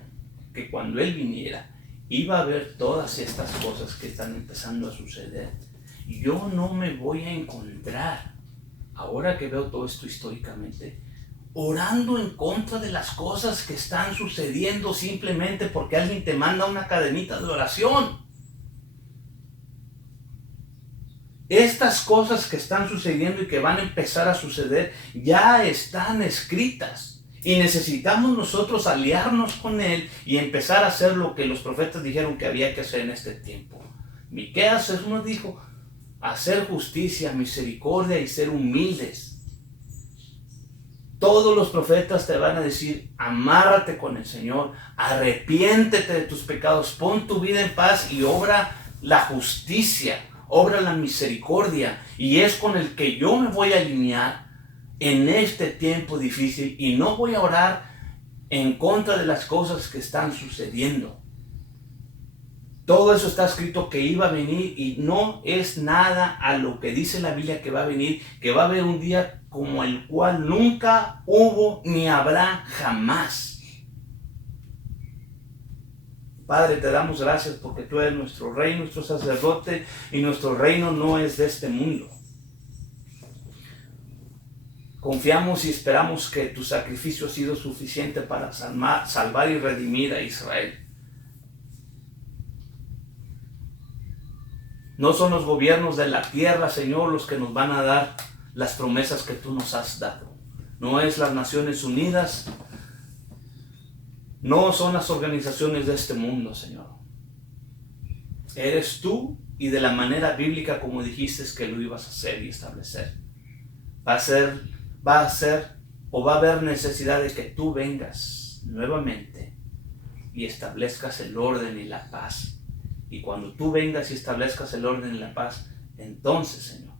que cuando él viniera iba a haber todas estas cosas que están empezando a suceder, yo no me voy a encontrar, ahora que veo todo esto históricamente, orando en contra de las cosas que están sucediendo simplemente porque alguien te manda una cadenita de oración. Estas cosas que están sucediendo y que van a empezar a suceder ya están escritas. Y necesitamos nosotros aliarnos con Él y empezar a hacer lo que los profetas dijeron que había que hacer en este tiempo. Miqueas nos dijo, hacer justicia, misericordia y ser humildes. Todos los profetas te van a decir, amárrate con el Señor, arrepiéntete de tus pecados, pon tu vida en paz y obra la justicia, obra la misericordia. Y es con el que yo me voy a alinear en este tiempo difícil y no voy a orar en contra de las cosas que están sucediendo. Todo eso está escrito que iba a venir y no es nada a lo que dice la Biblia que va a venir, que va a haber un día como el cual nunca hubo ni habrá jamás. Padre, te damos gracias porque tú eres nuestro rey, nuestro sacerdote, y nuestro reino no es de este mundo. Confiamos y esperamos que tu sacrificio ha sido suficiente para salvar y redimir a Israel. No son los gobiernos de la tierra, Señor, los que nos van a dar las promesas que tú nos has dado. No es las Naciones Unidas, no son las organizaciones de este mundo, Señor. Eres tú y de la manera bíblica como dijiste que lo ibas a hacer y establecer. Va a haber necesidad de que tú vengas nuevamente y establezcas el orden y la paz. Y cuando tú vengas y establezcas el orden y la paz, entonces, Señor.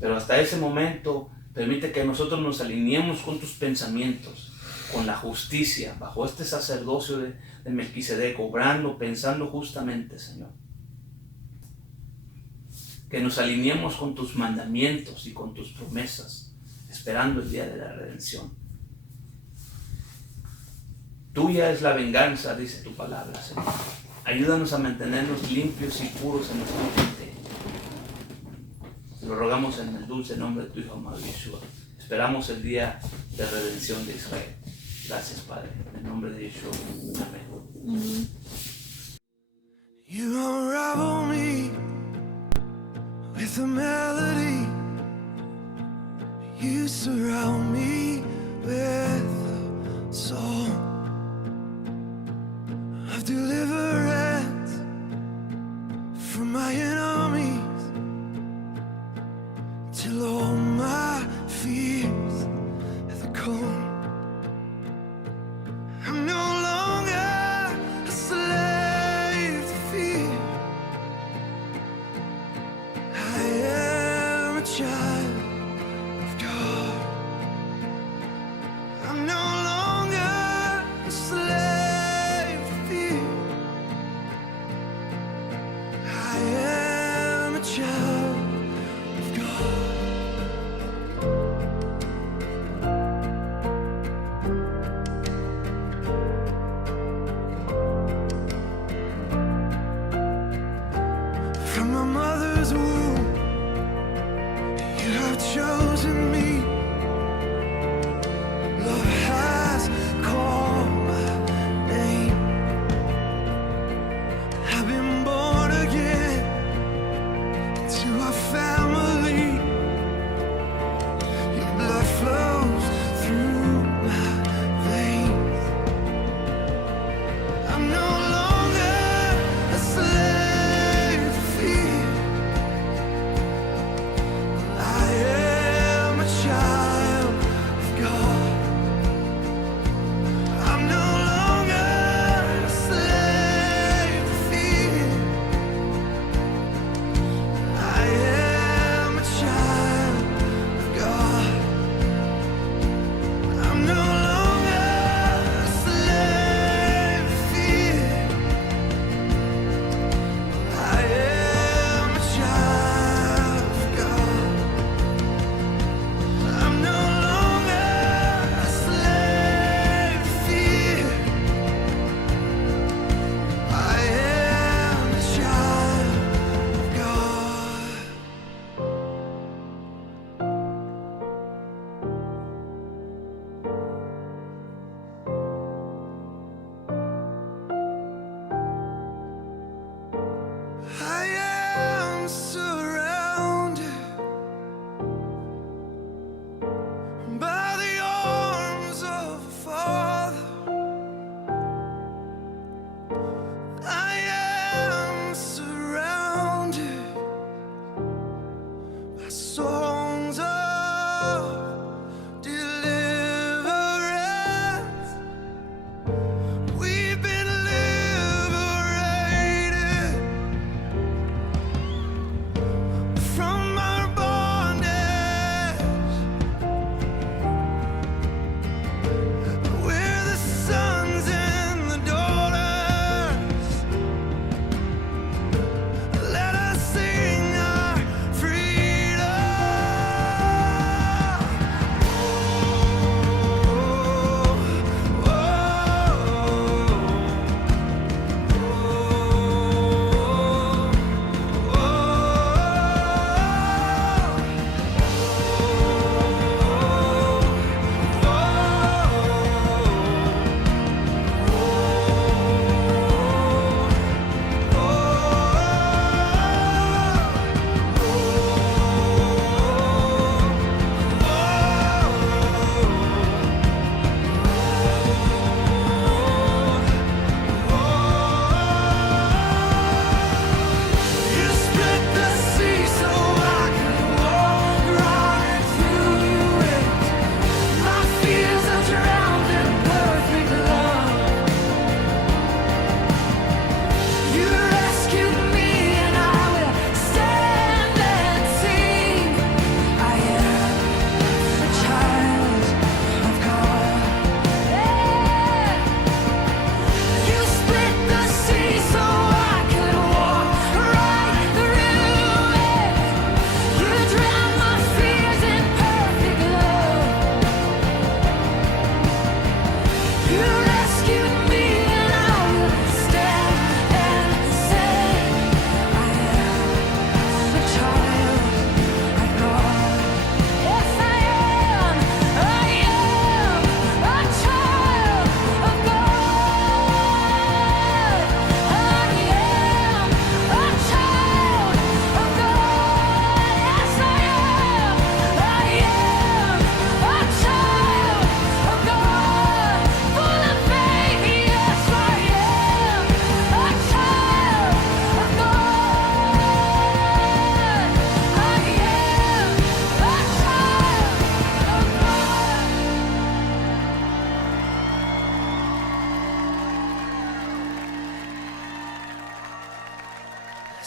Pero hasta ese momento, permite que nosotros nos alineemos con tus pensamientos, con la justicia, bajo este sacerdocio de Melquisedec, obrando, pensando justamente, Señor. Que nos alineemos con tus mandamientos y con tus promesas, esperando el día de la redención. Tuya es la venganza, dice tu palabra, Señor. Ayúdanos a mantenernos limpios y puros en nuestra mente. Te lo rogamos en el dulce nombre de tu Hijo amado Yeshua. Esperamos el día de redención de Israel. Gracias, Padre. En el nombre de Yeshua. Amén. You unravel me with a melody. You surround me with a song of deliverance from my enemies, till all my fears have gone. I'm no longer a slave to fear. I am a child of God. I'm no longer a slave to fear. I am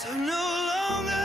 I'm no longer